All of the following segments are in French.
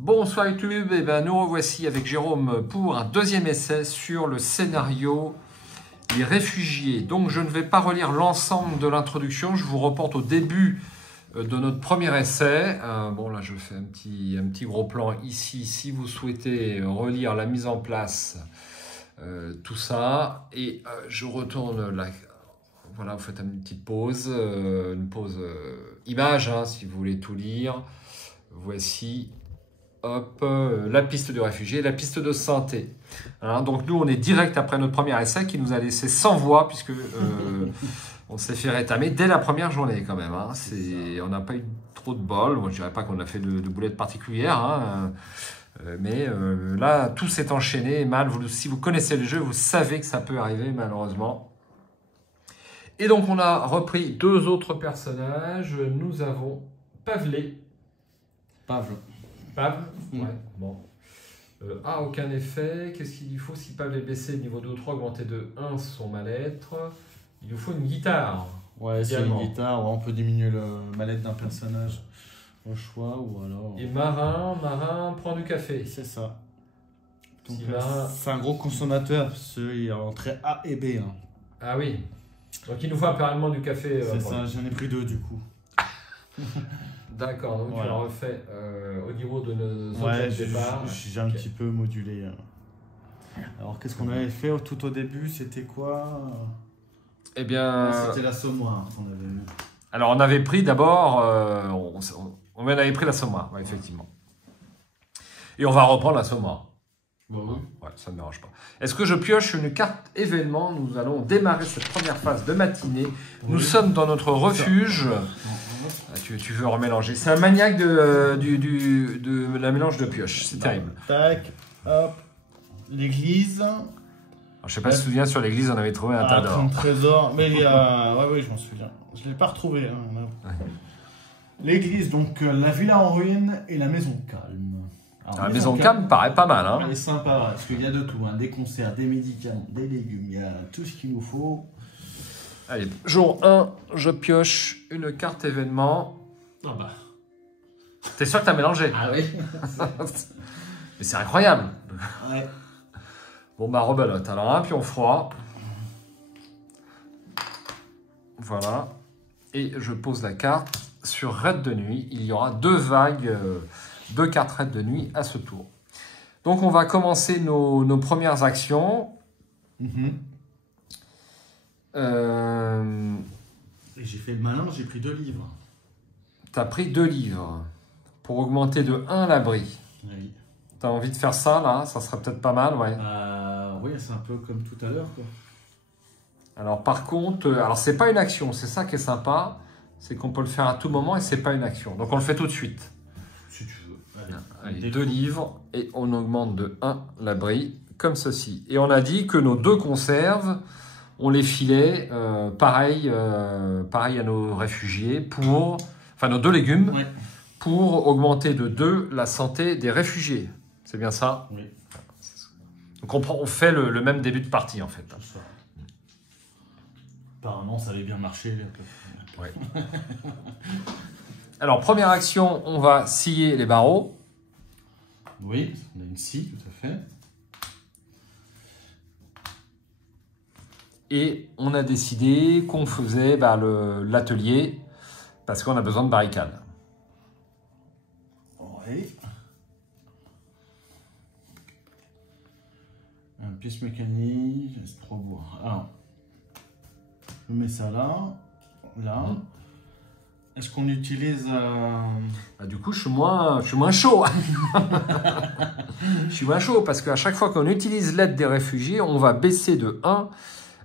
Bonsoir YouTube, et ben nous revoici avec Jérôme pour un deuxième essai sur le scénario Les Réfugiés. Donc je ne vais pas relire l'ensemble de l'introduction, je vous reporte au début de notre premier essai. Bon là je fais un petit gros plan ici, si vous souhaitez relire la mise en place, tout ça. Et je retourne là, voilà, vous faites une petite pause, image hein, si vous voulez tout lire. Voici. Hop, la piste de réfugiés, la piste de santé. Hein, donc nous, on est direct après notre premier essai qui nous a laissé sans voix puisque on s'est fait rétamer dès la première journée quand même. Hein. On n'a pas eu trop de bol. Moi, je dirais pas qu'on a fait de boulettes particulières. Hein. Mais là, tout s'est enchaîné mal. Si vous connaissez le jeu, vous savez que ça peut arriver malheureusement. Et donc, on a repris deux autres personnages. Nous avons Pavle. Pavle, ouais, bon. Aucun effet. Qu'est-ce qu'il lui faut? Si Pavle est baissé niveau 2 ou 3, augmenté de 1 son mal-être. Il nous faut une guitare. Ouais, c'est une guitare. Ouais, on peut diminuer le mal-être d'un personnage au choix ou alors. Et marin prend du café. C'est ça. Donc marin... c'est un gros consommateur. Il y a entrée A et B. Hein. Ah oui. Donc il nous faut apparemment du café. C'est ça, j'en ai pris deux du coup. D'accord, donc voilà. Tu l'as refait au niveau de nos ouais, objets de départ. J'ai un petit peu modulé. Alors, qu'est-ce qu'on avait fait tout au début? C'était quoi? Eh bien... C'était l'assommoir qu'on avait mis. Alors, on avait pris d'abord... on avait pris l'assommoir, ouais, effectivement. Et on va reprendre l'assommoir. Bon, oui. Ouais, ça ne me dérange pas. Est-ce que je pioche une carte événement? Nous allons démarrer cette première phase de matinée. Oui. Nous sommes dans notre refuge. Tu veux remélanger. C'est un maniaque de la mélange de pioche. C'est terrible. Tac, hop. L'église. Je ne sais pas si tu te souviens, sur l'église, on avait trouvé un tas d'or. Un trésor. Mais il y a... oui, je m'en souviens. Je ne l'ai pas retrouvé. Hein. Ouais. L'église, donc la villa en ruine et la maison calme. Alors, la maison calme paraît pas mal. Hein. Elle est sympa, parce qu'il y a de tout. Hein. Des conserves, des médicaments, des légumes. Il y a tout ce qu'il nous faut. Allez, jour 1, je pioche une carte événement. Ah bah. T'es sûr que t'as mélangé? Ah oui. Mais c'est incroyable. Ouais. Bon bah rebelote. Alors un pion froid. Voilà. Et je pose la carte sur raid de nuit. Il y aura deux vagues, deux cartes raid de nuit à ce tour. Donc on va commencer nos premières actions. Et j'ai fait le malin, j'ai pris 2 livres. T'as pris 2 livres pour augmenter de 1 l'abri. Oui. T'as envie de faire ça là? Ça serait peut-être pas mal, ouais. Oui, c'est un peu comme tout à l'heure, quoi. Alors par contre, alors c'est pas une action, c'est ça qui est sympa, c'est qu'on peut le faire à tout moment et c'est pas une action. Donc on le fait tout de suite. Si tu veux. Allez, 2 livres et on augmente de 1 l'abri, comme ceci. Et on a dit que nos 2 conserves, on les filait pareil à nos réfugiés pour, enfin nos 2 légumes, ouais. Pour augmenter de 2 la santé des réfugiés. C'est bien ça? Oui. Donc on fait le même début de partie en fait. Ça. Apparemment ça avait bien marché. Ouais. Alors première action, on va scier les barreaux. Oui, on a une scie tout à fait. Et on a décidé qu'on faisait l'atelier parce qu'on a besoin de barricades. Oui. Un pièce mécanique, 3 bois. Alors, je mets ça là. Est-ce qu'on utilise... Du coup, je suis moins chaud. Je suis moins chaud parce qu'à chaque fois qu'on utilise l'aide des réfugiés, on va baisser de 1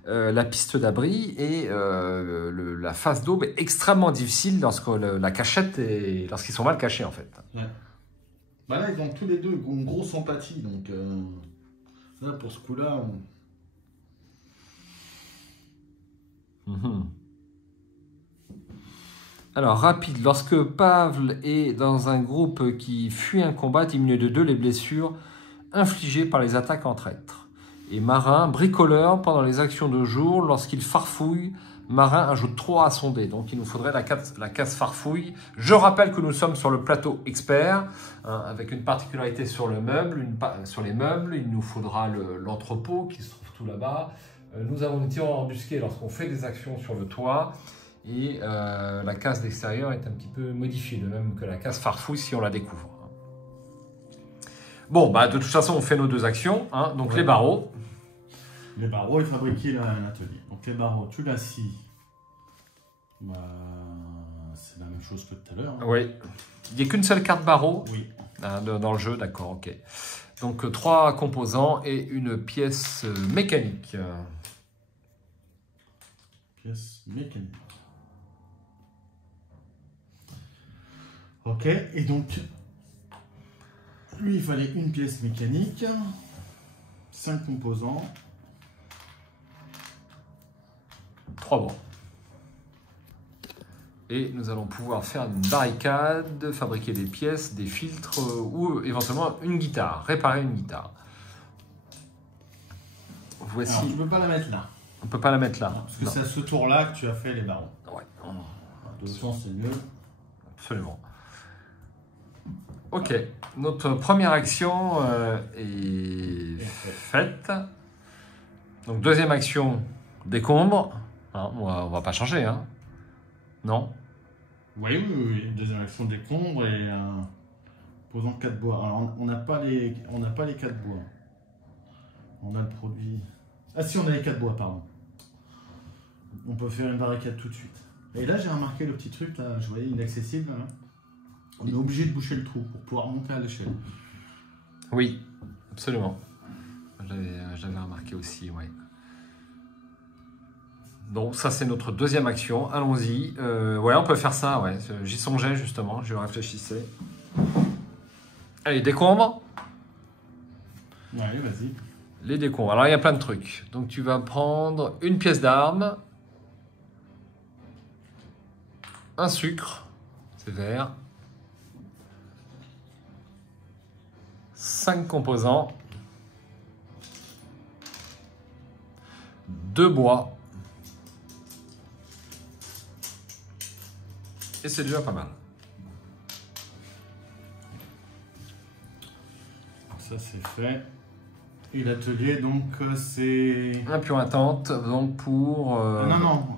la piste d'abri et la phase d'aube est extrêmement difficile lorsque la cachette lorsqu'ils sont mal cachés en fait. Ouais. Bah là, ils ont tous les deux une grosse empathie, donc là pour ce coup-là. Alors rapide, lorsque Pavle est dans un groupe qui fuit un combat, diminue de 2 les blessures infligées par les attaques en traître. Et marin, bricoleur pendant les actions de jour lorsqu'il farfouille Marin ajoute 3 à son dé, donc il nous faudrait la case farfouille. Je rappelle que nous sommes sur le plateau expert, hein, avec une particularité sur le meuble, sur les meubles. Il nous faudra l'entrepôt qui se trouve tout là-bas. Nous avons des tirants embusqués lorsqu'on fait des actions sur le toit. Et la case d'extérieur est un petit peu modifiée, de même que la case farfouille si on la découvre. Bon, bah, de toute façon, on fait nos 2 actions. Hein, donc les barreaux. Les barreaux, il fabriquait un atelier. Donc les barreaux, tu l'assis. Bah, c'est la même chose que tout à l'heure. Hein. Oui. Il n'y a qu'une seule carte barreau oui. Dans le jeu, d'accord, ok. Donc 3 composants et une pièce mécanique. Pièce mécanique. Ok, et donc, lui, il fallait une pièce mécanique, 5 composants. 3 bois. Et nous allons pouvoir faire une barricade, fabriquer des pièces, des filtres ou éventuellement une guitare, réparer une guitare. Voici. Alors, tu ne peux pas la mettre là. On ne peut pas la mettre là. Non, parce que c'est à ce tour-là que tu as fait les barreaux. Ouais. De toute façon, c'est mieux. Absolument. Ok, notre première action est faite. Donc deuxième action, décombre. Hein, on va pas changer, hein? Non? Oui. Deuxième action, décombre et posons 4 bois. Alors on n'a pas les 4 bois. On a le produit. Ah si, on a les 4 bois, pardon. On peut faire une barricade tout de suite. Et là, j'ai remarqué le petit truc là, je voyais inaccessible. Là. On est obligé de boucher le trou pour pouvoir monter à l'échelle. Oui, absolument. J'avais remarqué aussi, oui. Donc ça c'est notre deuxième action, allons-y. Ouais, on peut faire ça, ouais. J'y songeais justement, je réfléchissais. Allez, décombre. Ouais, vas-y. Les décombres, alors il y a plein de trucs. Donc tu vas prendre une pièce d'arme, un sucre, c'est vert, 5 composants, 2 bois, et c'est déjà pas mal. Ça c'est fait. Et l'atelier, donc c'est... Un pion à tente, donc pour... Non,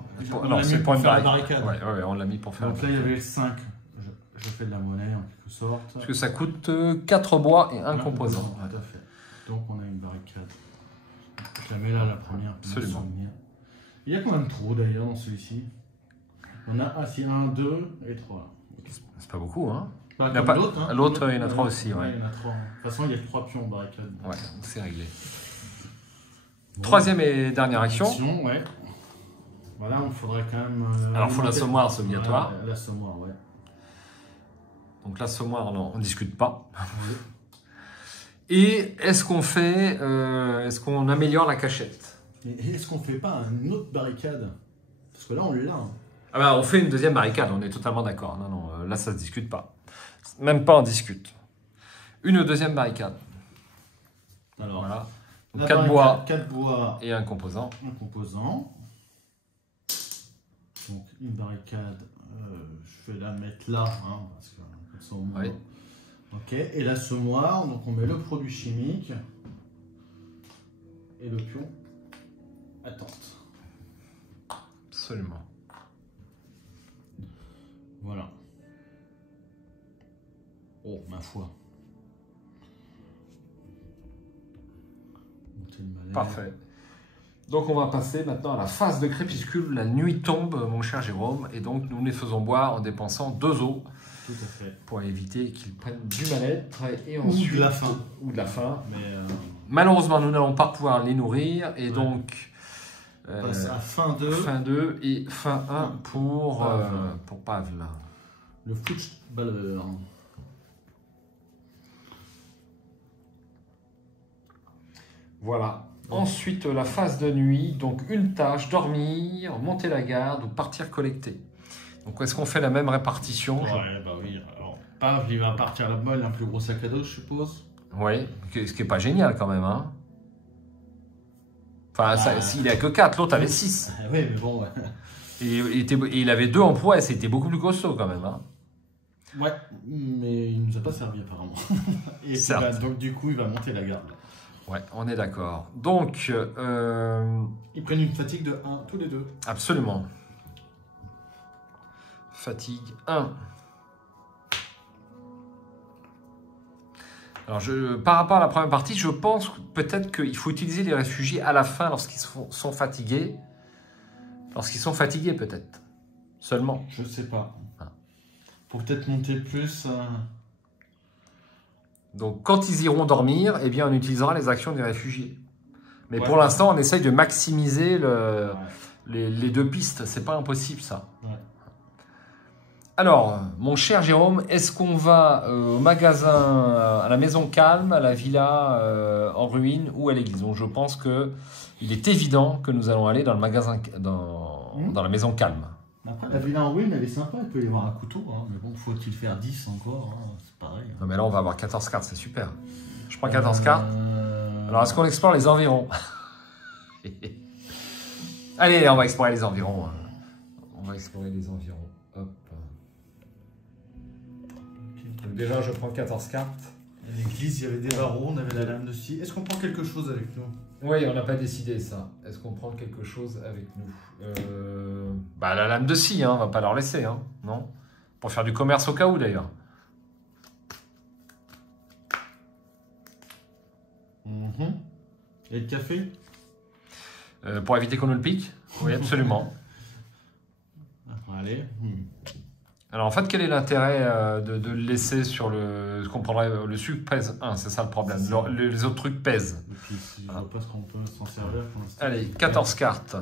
c'est pour une barricade. Ouais, on l'a mis pour faire. Donc là, il y avait 5. Je fais de la monnaie en quelque sorte. Parce que ça coûte 4 bois et un composant. Tout à fait. Donc on a une barricade. Je la mets là, la première. Absolument. Il y a combien de trous d'ailleurs dans celui-ci? On a 1, 2 et 3. Okay. C'est pas beaucoup, hein? Bah, l'autre, hein. L'autre, il y en a 3 aussi, ouais. Il y en a 3. De toute façon, il y a 3 pions en barricade. Ouais, c'est réglé. Bon. Troisième et dernière action. Ouais. Voilà, il faudrait quand même... Alors, il faut l'assommoir, c'est obligatoire. Ouais, l'assommoir, ouais. Donc, l'assommoir, on ne discute pas. Oui. Et est-ce qu'on fait... est-ce qu'on améliore la cachette? Et est-ce qu'on fait pas une autre barricade? Parce que là, on l'a. Hein. Ah bah, on fait une deuxième barricade, on est totalement d'accord. Non, là, ça ne se discute pas. Même pas on discute. Une deuxième barricade. Alors, voilà. 4 bois, 4 bois et un composant. Un composant. Donc une barricade, je vais la mettre là, hein, parce que comme ça au moins. Oui. Ok, et l'assommoir, donc on met le produit chimique et le pion à tente. Absolument. Voilà. Oh, ma foi. Parfait. Donc on va passer maintenant à la phase de crépuscule. La nuit tombe, mon cher Jérôme, et donc nous les faisons boire en dépensant 2 eaux. Tout à fait. Pour éviter qu'ils prennent du mal-être et ensuite, ou de la faim. Ou de la faim. Mais malheureusement, nous n'allons pas pouvoir les nourrir, et donc on passe à fin 2. Fin 2 et fin 1 pour Pavel. Le footballer. Voilà. Ensuite, la phase de nuit, donc une tâche, dormir, monter la garde ou partir collecter. Donc, est-ce qu'on fait la même répartition? Ouais, bah oui. Alors, Pavel, il va partir là-bas, il a un plus gros sac à dos, je suppose. Oui, ce qui n'est pas génial quand même. Hein. Enfin, il n'a que 4, l'autre avait 6. Oui, mais bon, ouais. Et il avait 2 en poids et c'était beaucoup plus costaud quand même. Hein. Ouais, mais il nous a pas servi apparemment. Et Certes. donc du coup, il va monter la garde. Ouais, on est d'accord. Donc, Ils prennent une fatigue de 1 tous les deux. absolument. Fatigue 1. Alors, par rapport à la première partie, je pense peut-être qu'il faut utiliser les réfugiés à la fin lorsqu'ils sont fatigués. Lorsqu'ils sont fatigués, peut-être. Seulement. Je sais pas. Ah. Faut peut-être monter plus. Donc, quand ils iront dormir, eh bien, on utilisera les actions des réfugiés. Mais Ouais. pour l'instant, on essaye de maximiser Ouais. les 2 pistes. C'est pas impossible, ça. Ouais. Alors, mon cher Jérôme, est-ce qu'on va au magasin, à la Maison Calme, à la villa en ruine ou à l'église? Donc, je pense que il est évident que nous allons aller dans le magasin, dans la Maison Calme. Après, la villa en ruine, elle est sympa. Il peut y avoir un couteau. Hein, mais bon, faut-il faire 10 encore, hein, c'est pareil. Non, mais là, on va avoir 14 cartes, c'est super. Je prends 14 cartes. Alors, est-ce qu'on explore les environs? Allez, on va explorer les environs. On va explorer les environs. Hop. Donc déjà, je prends 14 cartes. À l'église, il y avait des barreaux, on avait la lame de scie. Est-ce qu'on prend quelque chose avec nous? Oui, on n'a pas décidé ça. Est-ce qu'on prend quelque chose avec nous? Bah, la lame de scie, hein, on va pas leur laisser, hein, non? Pour faire du commerce au cas où, d'ailleurs. Et le café? Pour éviter qu'on nous le pique? Oui, absolument. Allez. Alors, en fait, quel est l'intérêt de le laisser sur le... Je comprendrais, le sucre pèse 1, c'est ça le problème. Les autres trucs pèsent. Et puis, je vois pas ce qu'on peut s'en servir pour l'instant. Allez, 14 cartes.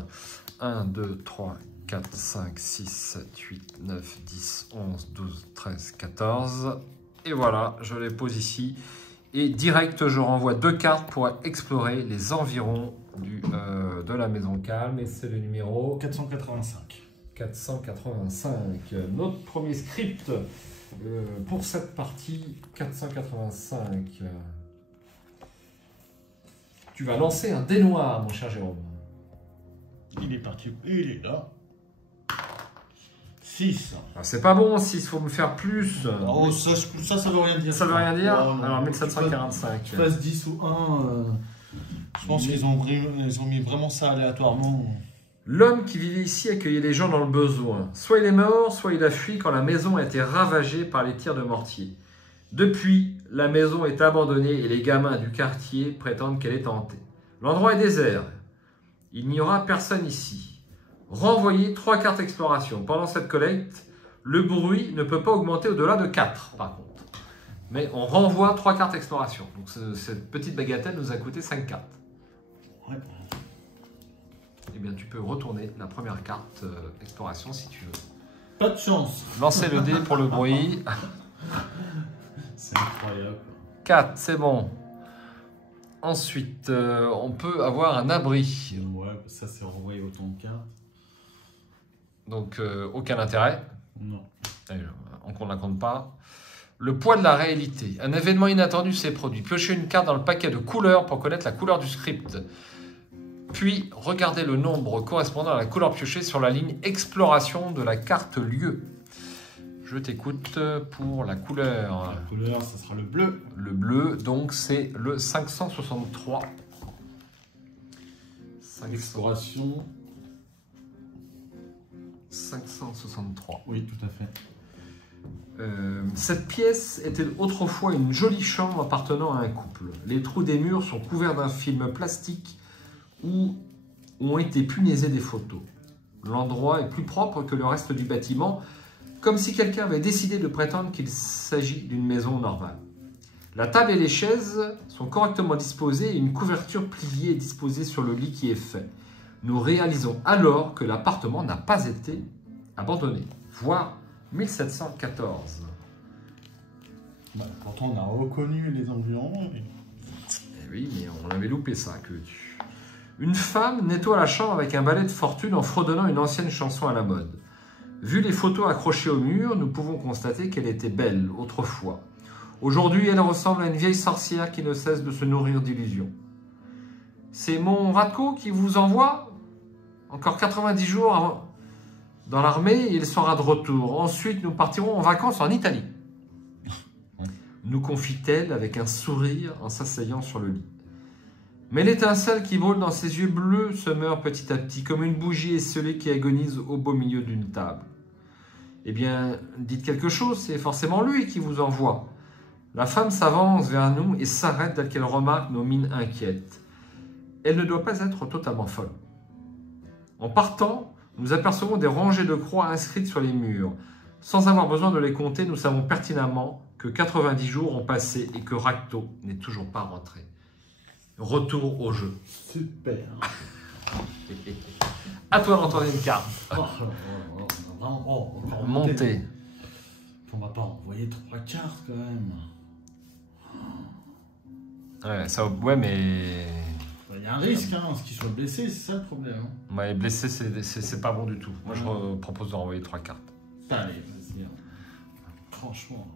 1, 2, 3, 4, 5, 6, 7, 8, 9, 10, 11, 12, 13, 14. Et voilà, je les pose ici. Et direct, je renvoie 2 cartes pour explorer les environs de la Maison Calme. Et c'est le numéro 485. 485. Notre premier script pour cette partie, 485. Tu vas lancer un dé noir, mon cher Jérôme. Il est parti. Il est là. 6. Ah, c'est pas bon, 6, il faut me faire plus. Oh, ça veut rien dire. Ça veut rien dire? Ouais, Alors 1745. Tu passes 10 ou 1. Je pense qu'ils ont mis vraiment ça aléatoirement. L'homme qui vivait ici accueillait les gens dans le besoin. Soit il est mort, soit il a fui quand la maison a été ravagée par les tirs de mortier. Depuis, la maison est abandonnée et les gamins du quartier prétendent qu'elle est hantée. L'endroit est désert. Il n'y aura personne ici. Renvoyez 3 cartes exploration. Pendant cette collecte, le bruit ne peut pas augmenter au-delà de 4, par contre. Mais on renvoie 3 cartes exploration. Donc cette petite bagatelle nous a coûté 5 cartes. Ouais. Eh bien, tu peux retourner la première carte exploration si tu veux. Pas de chance. Lancez le dé pour le bruit. C'est incroyable. 4, c'est bon. Ensuite, on peut avoir un abri. Ouais, ça c'est renvoyé autant de cartes. Donc, aucun intérêt. Non. On ne la compte pas. Le poids de la réalité. Un événement inattendu s'est produit. Piochez une carte dans le paquet de couleurs pour connaître la couleur du script. Puis, regardez le nombre correspondant à la couleur piochée sur la ligne exploration de la carte lieu. Je t'écoute pour la couleur. La couleur, ça sera le bleu. Le bleu, donc c'est le 563. Exploration. 563. Oui, tout à fait. Cette pièce était autrefois une jolie chambre appartenant à un couple. Les trous des murs sont couverts d'un film plastique où ont été punaisées des photos. L'endroit est plus propre que le reste du bâtiment, comme si quelqu'un avait décidé de prétendre qu'il s'agit d'une maison normale. La table et les chaises sont correctement disposées et une couverture pliée est disposée sur le lit qui est fait. Nous réalisons alors que l'appartement n'a pas été abandonné, voire 1714. Bah, pourtant, on a reconnu les environs. Eh oui, mais on avait loupé ça, que tu... Une femme nettoie la chambre avec un balai de fortune en fredonnant une ancienne chanson à la mode. Vu les photos accrochées au mur, nous pouvons constater qu'elle était belle autrefois. Aujourd'hui, elle ressemble à une vieille sorcière qui ne cesse de se nourrir d'illusions. C'est mon Radko qui vous envoie. Encore 90 jours dans l'armée, il sera de retour. Ensuite, nous partirons en vacances en Italie. Nous confie-t-elle avec un sourire en s'asseyant sur le lit. Mais l'étincelle qui brûle dans ses yeux bleus se meurt petit à petit, comme une bougie esselée qui agonise au beau milieu d'une table. Eh bien, dites quelque chose, c'est forcément lui qui vous envoie. La femme s'avance vers nous et s'arrête dès qu'elle remarque nos mines inquiètes. Elle ne doit pas être totalement folle. En partant, nous apercevons des rangées de croix inscrites sur les murs. Sans avoir besoin de les compter, nous savons pertinemment que 90 jours ont passé et que Rakto n'est toujours pas rentré. Retour au jeu. Super. À toi d'entendre une carte. Vraiment, Montée. On va pas envoyer 3 cartes quand même. Ouais, mais... Il y a un risque, hein, ce qu'il soit blessé, c'est ça le problème. Hein. Ouais, blessé, c'est pas bon du tout. Moi, je propose de renvoyer 3 cartes. Allez, vas-y. Franchement,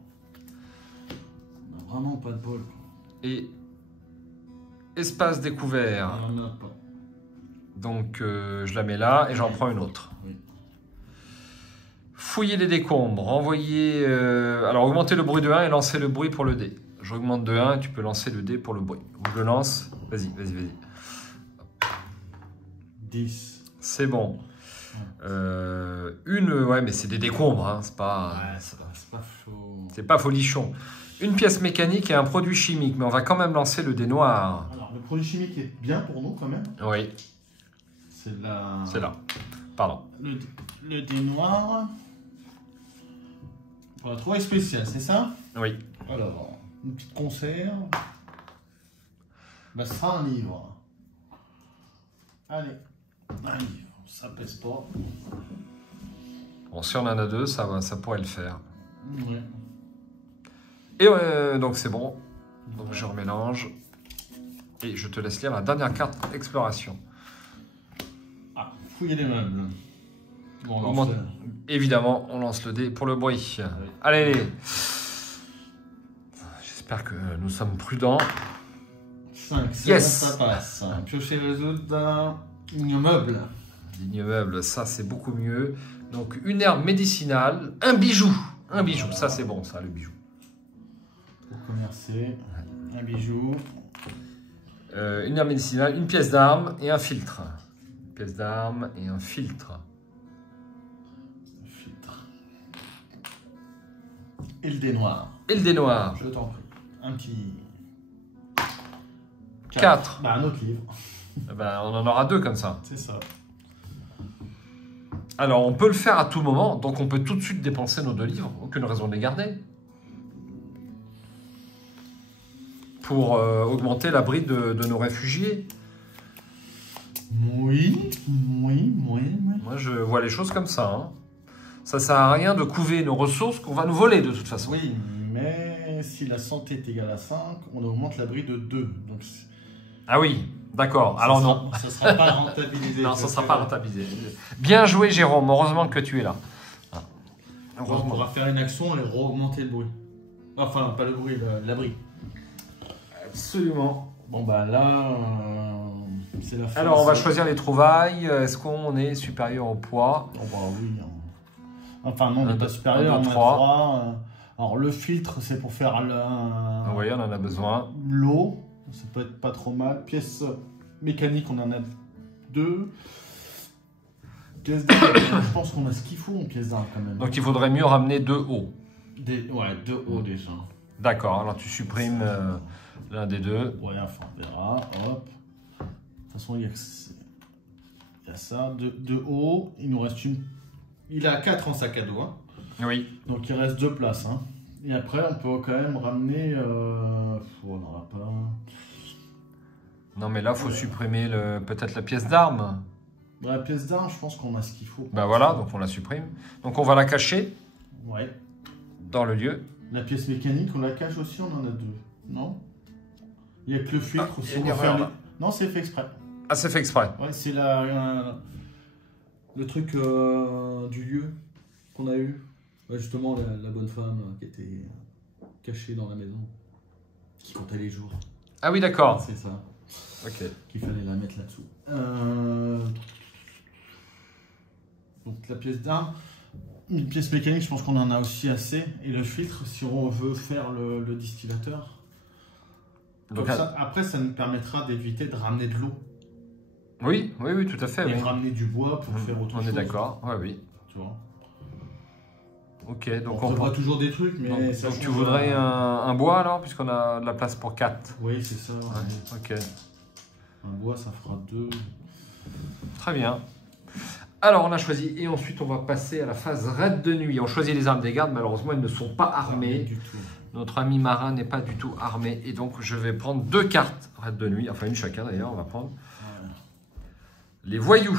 on n'a vraiment pas de bol. Quoi. Et espace découvert. On n'en a pas. Donc, je la mets là et j'en prends une autre. Oui. Fouiller les décombres. Envoyer... alors, augmenter le bruit de 1 et lancer le bruit pour le dé. J'augmente de 1 et tu peux lancer le dé pour le bruit. Je le lance. Vas-y. 10. C'est bon. Ouais, mais c'est des décombres, hein. C'est pas... Ouais, c'est pas chaud. C'est pas folichon. Une pièce mécanique et un produit chimique, mais on va quand même lancer le dé noir. Alors, le produit chimique est bien pour nous quand même. Oui. C'est là. C'est là. Pardon. Le dé noir. Pour la trouvaille spéciale, c'est ça? Oui. Alors, une petite conserve. Bah, ce sera un livre. Allez, un livre. Ça pèse pas. Bon, si on en a 2, ça pourrait le faire. Ouais. Et donc c'est bon. Donc je remélange. Et je te laisse lire la dernière carte, exploration. Ah, fouiller les meubles. Bon, on Bon, lance évidemment, on lance le dé pour le bruit. Oui. Allez. J'espère que nous sommes prudents. 5, Yes. ça passe. Piocher les autres d'un meuble. L'immeuble, ça c'est beaucoup mieux. Donc une herbe médicinale, un bijou. Un bijou, ça c'est bon, ça, le bijou. Pour commercer, un bijou. Une herbe médicinale, une pièce d'arme et un filtre. Une pièce d'arme et un filtre. Filtre. Et le dé noir. Et le dé noir. Je t'en prie. Un petit... 4. Bah, un autre livre. Ben, on en aura 2 comme ça. C'est ça. Alors, on peut le faire à tout moment, donc on peut tout de suite dépenser nos 2 livres. Aucune raison de les garder. Pour augmenter l'abri de nos réfugiés. Oui. Moi, je vois les choses comme ça. Hein. Ça sert à rien de couver nos ressources qu'on va nous voler de toute façon. Oui, mais si la santé est égale à 5, on augmente l'abri de 2. Donc, Ah oui, d'accord. Alors non. Ça ne sera pas rentabilisé. Non, ça ne sera pas rentabilisé. Bien joué, Jérôme. Heureusement que tu es là. Ah. On pourra faire une action et re-augmenter le bruit. Enfin, pas le bruit, l'abri. Absolument. Bon, bah là, c'est la fin. Alors, on va choisir les trouvailles. Est-ce qu'on est supérieur au poids? Oh, bah oui. Enfin, non, on n'est pas 1, supérieur. 2, on a 3. 3. Alors, le filtre, c'est pour faire Oui, on en a besoin. l'eau. Ça peut être pas trop mal. Pièce mécanique, on en a 2. Pièce d'arme, je pense qu'on a ce qu'il faut en pièce d'arme quand même. Donc, il faudrait mieux ramener 2 hauts. Ouais, 2 hauts déjà. D'accord. Alors, tu supprimes l'un des 2. Ouais, enfin, on verra. Hop. De toute façon, il y a ça. 2 hauts. Il nous reste une. Il a 4 en sac à dos. Hein. Oui. Donc, il reste 2 places. Hein. Et après, on peut quand même ramener. On n'en a pas. Non, mais là, il faut supprimer peut-être la pièce d'arme. La pièce d'arme, je pense qu'on a ce qu'il faut. Ben voilà, donc on la supprime. Donc, on va la cacher Ouais. dans le lieu. La pièce mécanique, on la cache aussi, on en a 2. Non? Il n'y a que le filtre. Ah, aussi, il y a on une va faire erreur, les... Non, c'est fait exprès. Ah, c'est fait exprès. Ouais, c'est le truc du lieu qu'on a eu. Ouais, justement, la bonne femme qui était cachée dans la maison, qui comptait les jours. Ah oui, d'accord. C'est ça. Ok. qu'il fallait la mettre là-dessous. Donc la pièce d'arme, une pièce mécanique, je pense qu'on en a aussi assez. Et le filtre, si on veut faire le distillateur. Donc, Comme ça, après, ça nous permettra d'éviter de ramener de l'eau. oui, tout à fait. Et Oui. ramener du bois pour faire autre chose. On est d'accord, oui. Tu vois. Ok, donc on prendra toujours des trucs, mais donc tu voudrais un bois alors, puisqu'on a de la place pour 4. Oui, c'est ça. Ouais. Ok, Un bois, ça fera 2. très bien. Alors on a choisi, et ensuite on va passer à la phase raid de nuit. On choisit les armes des gardes, malheureusement elles ne sont pas armées. Du tout. Notre ami marin n'est pas du tout armé, et donc je vais prendre 2 cartes raid de nuit, enfin une chacun d'ailleurs, on va prendre. Ouais. Les voyous.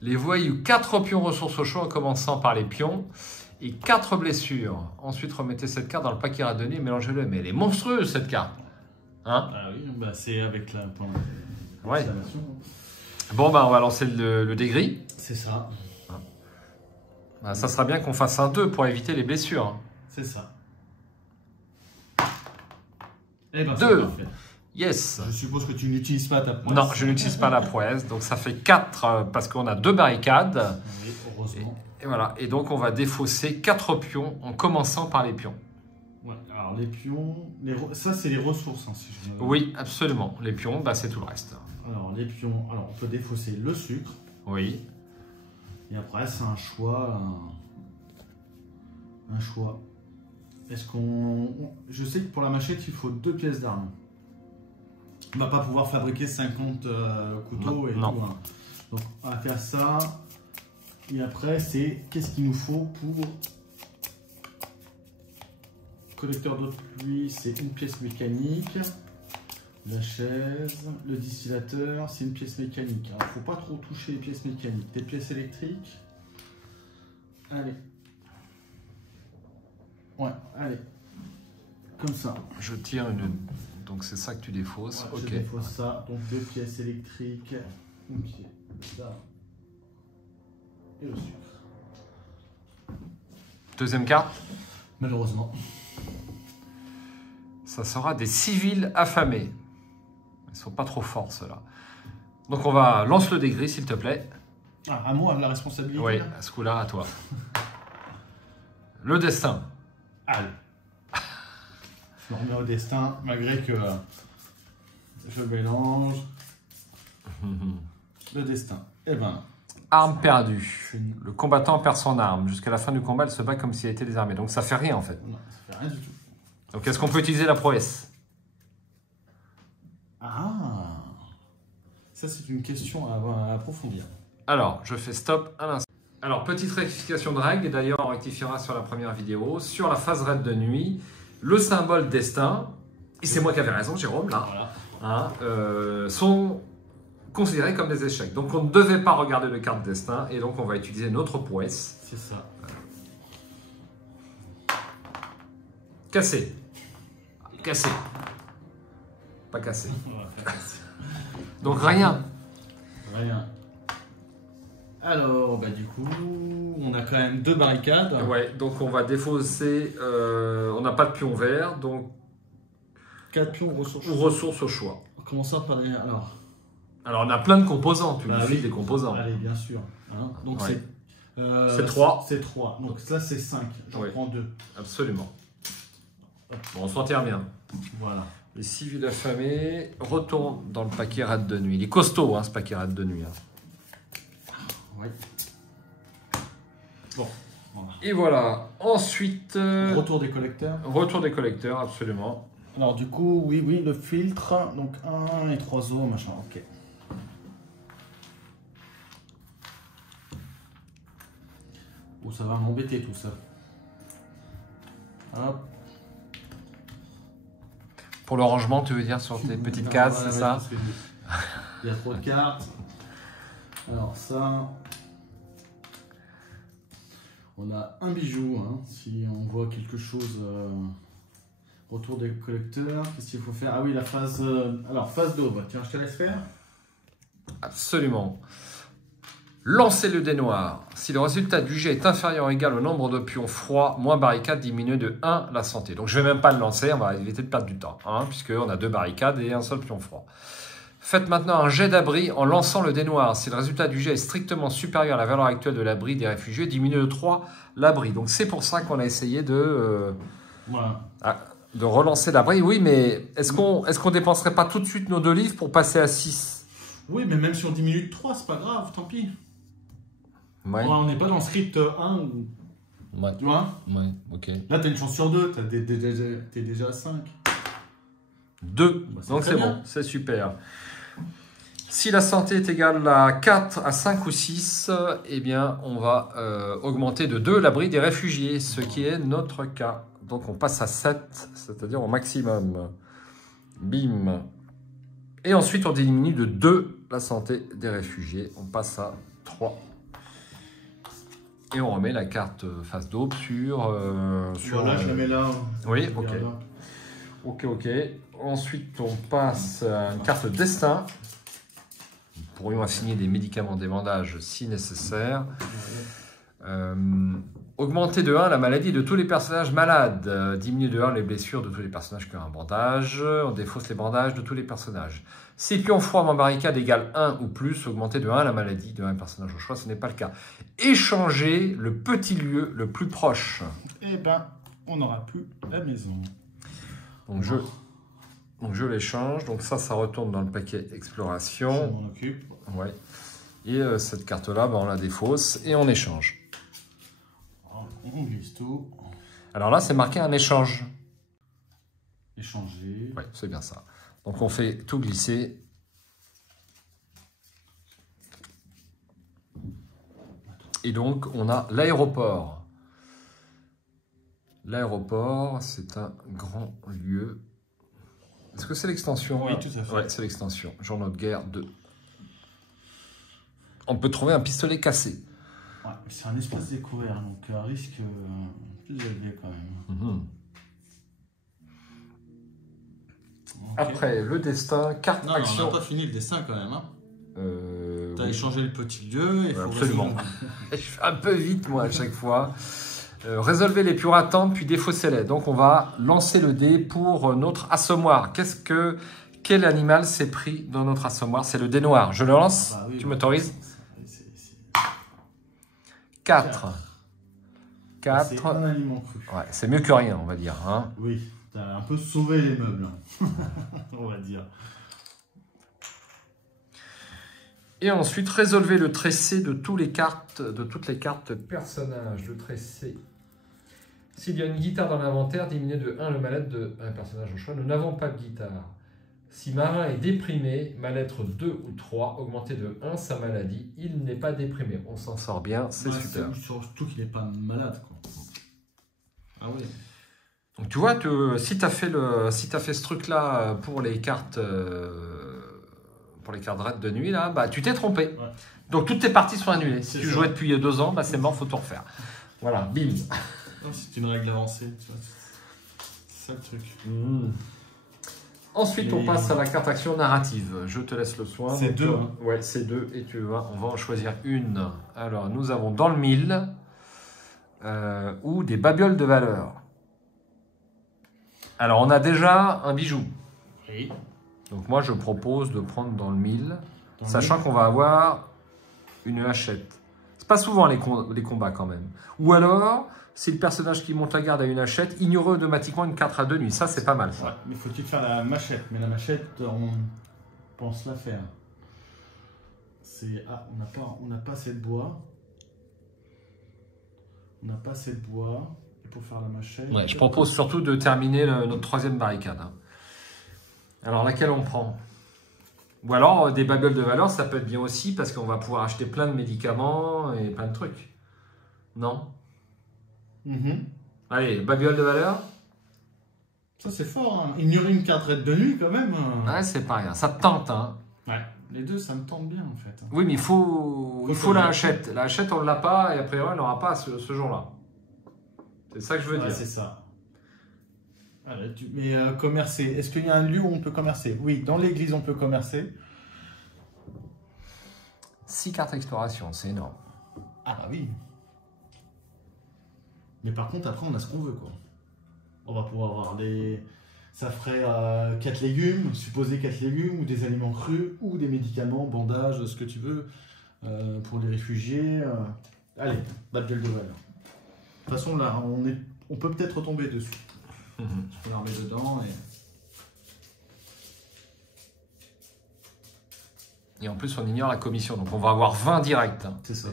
Les voyous, 4 pions ressources au choix en commençant par les pions et 4 blessures. Ensuite, remettez cette carte dans le paquet raid de nuit et mélangez-le. Mais elle est monstrueuse cette carte. Hein? Ah oui, bah c'est avec la point Ouais. d'installation. Bon, bah, on va lancer le dégris. C'est ça. Bah, ça sera bien qu'on fasse un 2 pour éviter les blessures. C'est ça. Eh ben, 2. c'est parfait. Yes. Je suppose que tu n'utilises pas ta poisse. Non, je n'utilise pas la prouesse. Donc ça fait 4 parce qu'on a 2 barricades. Oui, heureusement. Et voilà. Et donc on va défausser 4 pions en commençant par les pions. Ouais, alors les pions, ça c'est les ressources. Hein, si je me... Oui, absolument. Les pions, bah, c'est tout le reste. Alors les pions, alors on peut défausser le sucre. Oui. Et après c'est un choix. Un choix. Est-ce qu'on... Je sais que pour la machette il faut 2 pièces d'armes. On va pas pouvoir fabriquer 50 couteaux et non. tout. Hein. Donc on va faire ça. Et après c'est qu'est-ce qu'il nous faut pour... Collecteur d'eau de pluie, c'est une pièce mécanique. La chaise, le distillateur, c'est une pièce mécanique. Alors, faut pas trop toucher les pièces mécaniques. Des pièces électriques. Allez. Ouais, allez. Comme ça. Je tire une... Donc c'est ça que tu défausses. Ouais, ok. Je défausse ça. Donc 2 pièces électriques. Une pièce. Ça. Et le sucre. Deuxième carte. Malheureusement. Ça sera des civils affamés. Ils sont pas trop forts ceux-là. Donc on va lance le dégris s'il te plaît. Ah, à moi la responsabilité. Oui, là. à ce coup-là à toi. Le destin. Allez. Je me remets au destin malgré que je mélange. Le destin. Eh ben. Arme perdue. C'est une- Le combattant perd son arme. Jusqu'à la fin du combat, il se bat comme s'il était désarmé. Donc ça fait rien en fait. Non, ça fait rien du tout. Donc est-ce qu'on peut utiliser la prouesse? Ah. Ça c'est une question à approfondir. Alors, je fais stop à l'instant. Alors, petite rectification de règle, et d'ailleurs on rectifiera sur la première vidéo. Sur la phase raid de nuit, le symbole destin, et c'est moi qui avais raison, Jérôme, là, Voilà. hein, sont considérés comme des échecs. Donc on ne devait pas regarder de carte destin, et donc on va utiliser notre prouesse. C'est ça. Cassé. Cassé. Pas cassé. On va faire ça. Donc rien. Rien. Alors, bah du coup, on a quand même 2 barricades. Ouais, donc on va défausser, on n'a pas de pion vert, donc 4 pions ressources. ressources au choix. En commençant par les... Alors on a plein de composants, tu Bah nous oui. files des composants. Allez, bien sûr. Hein. Donc Ouais. c'est 3. C'est 3. Donc là c'est 5. J'en Ouais. prends 2. Absolument. Bon, on s'en tire bien. Voilà. Les civils affamés retournent dans le paquet raid de nuit. Il est costaud, hein, ce paquet raid de nuit. Hein. Oui. Bon. Voilà. Et voilà. Ensuite, Retour des collecteurs. retour des collecteurs, absolument. Alors du coup, oui, le filtre. Donc 1 et 3 os, machin. Ok. Oh, ça va m'embêter tout ça. Hop. Pour le rangement, tu veux dire, sur tes petites cases, c'est ça? parce que il y a trop de cartes. Alors ça, on a un bijou. Hein, si on voit quelque chose, retour des collecteurs. Qu'est-ce qu'il faut faire? Ah oui, la phase. Alors phase d'aube. Tiens, je te laisse faire. Absolument. Lancez le dé noir. Si le résultat du jet est inférieur ou égal au nombre de pions froids, moins barricade diminue de 1 la santé. Donc je ne vais même pas le lancer, on va éviter de perdre du temps, hein, puisqu'on a 2 barricades et un seul pion froid. Faites maintenant un jet d'abri en lançant le dé noir. Si le résultat du jet est strictement supérieur à la valeur actuelle de l'abri des réfugiés, diminue de 3 l'abri. Donc c'est pour ça qu'on a essayé de relancer l'abri. Oui, mais est-ce qu'on dépenserait pas tout de suite nos 2 livres pour passer à 6? Oui, mais même si on diminue de 3, c'est pas grave, tant pis. Ouais. On n'est pas dans script 1 ou... Ouais. Tu vois? Ouais, ok. Là, t'as une chance sur 2, t'es déjà à 5. 2, bah, donc c'est bon, c'est super. Si la santé est égale à 4, à 5 ou 6, eh bien, on va augmenter de 2 l'abri des réfugiés, ce qui est notre cas. Donc, on passe à 7, c'est-à-dire au maximum. Bim. Et ensuite, on diminue de 2 la santé des réfugiés. On passe à 3. Et on remet la carte face d'aube sur... Voilà, je la mets là. Oui, ok. Ok. Ensuite, on passe à une carte destin. Nous pourrions assigner des médicaments, des bandages si nécessaire. Augmenter de 1 la maladie de tous les personnages malades. Diminuer de 1 les blessures de tous les personnages qui ont un bandage. On défausse les bandages de tous les personnages. Si pion froid en barricade égale 1 ou plus, augmenter de 1 la maladie de un personnage au choix, ce n'est pas le cas. Échanger le petit lieu le plus proche. Eh ben, on n'aura plus la maison. Donc je l'échange. Donc ça retourne dans le paquet exploration. Je m'en occupe. Ouais. Et cette carte-là, on la défausse et on échange. On glisse tout. Alors là, c'est marqué un échange. Échanger. Oui, c'est bien ça. Donc on fait tout glisser. Et donc on a l'aéroport. L'aéroport, c'est un grand lieu. Est-ce que c'est l'extension? Oui, tout à fait. Oui, c'est l'extension. Journaux de guerre 2. On peut trouver un pistolet cassé. Ouais, c'est un espace découvert, donc un risque plus élevé quand même. Mmh. Okay. Après, le destin, carte action. On n'a pas fini le destin quand même. Hein. Tu as oui. échangé le petit lieu. Il faut absolument. Je fais un peu vite, moi, à chaque fois. Résolvez les pions attentes, puis défaussez-les. Donc, on va lancer le dé pour notre assommoir. Quel animal s'est pris dans notre assommoir? C'est le dé noir. Je le lance. Oui, tu m'autorises? 4. C'est un aliment cru. Ouais, c'est mieux que rien, on va dire. Hein. Oui, tu as un peu sauvé les meubles. On va dire. Et ensuite, résolvez le tressé de toutes les cartes personnages. Le tressé. S'il y a une guitare dans l'inventaire, diminuez de 1 le mal-être d'un personnage au choix. Nous n'avons pas de guitare. Si Marin est déprimé, mal-être 2 ou 3, augmentez de 1 sa maladie. Il n'est pas déprimé. On s'en sort bien, c'est super. Surtout qu'il n'est pas malade, quoi. Ah oui. Donc tu vois, si tu as fait ce truc-là pour les cartes raids de nuit, là, bah, tu t'es trompé. Ouais. Donc toutes tes parties sont annulées. Si tu jouais depuis 2 ans, bah, c'est mort, faut tout refaire. Voilà, bim. C'est une règle avancée. C'est ça le truc. Ensuite, on passe à la carte action narrative. Je te laisse le soin. C'est 2. Hein. Ouais, c'est 2. Et on va en choisir une. Alors, nous avons dans le 1000 ou des babioles de valeur. Alors, on a déjà un bijou. Oui. Donc, moi, je propose de prendre dans le 1000, sachant qu'on va avoir une hachette. C'est pas souvent les combats quand même. Ou alors, si le personnage qui monte la garde a une hachette, ignorez automatiquement une carte à 2 nuits. Ça, c'est pas mal. Ça. Ouais, mais faut-il faire la machette? Mais la machette, on pense la faire. On n'a pas assez de bois. On n'a pas assez de bois. Et pour faire la machette... Ouais, je propose surtout de terminer notre 3e barricade. Hein. Alors, laquelle on prend? Ou alors, des babioles de valeur, ça peut être bien aussi, parce qu'on va pouvoir acheter plein de médicaments et plein de trucs. Non? Allez, babiole de valeur. Ça, c'est fort. Hein. Ignorer une carte raide de nuit, quand même. Ouais, c'est pas rien. Ça te tente, hein. Ouais. Les deux, ça me tente bien, en fait. Oui, mais il faut la hachette. La hachette, on ne l'a pas, et après, on n'aura pas ce jour-là. C'est ça que je veux dire. C'est ça. Voilà, mais commercer. Est-ce qu'il y a un lieu où on peut commercer? Oui, dans l'église, on peut commercer. 6 cartes exploration, c'est énorme. Ah bah oui. Mais par contre, après, on a ce qu'on veut, quoi. On va pouvoir avoir des... Ça ferait 4 légumes, supposé 4 légumes, ou des aliments crus, ou des médicaments, bandages, ce que tu veux, pour les réfugiés. Allez, Battle de Valeur. De toute façon, là, on peut peut-être retomber dessus. On la remet dedans Et en plus, on ignore la commission, donc on va avoir 20 directs. Hein. C'est ça.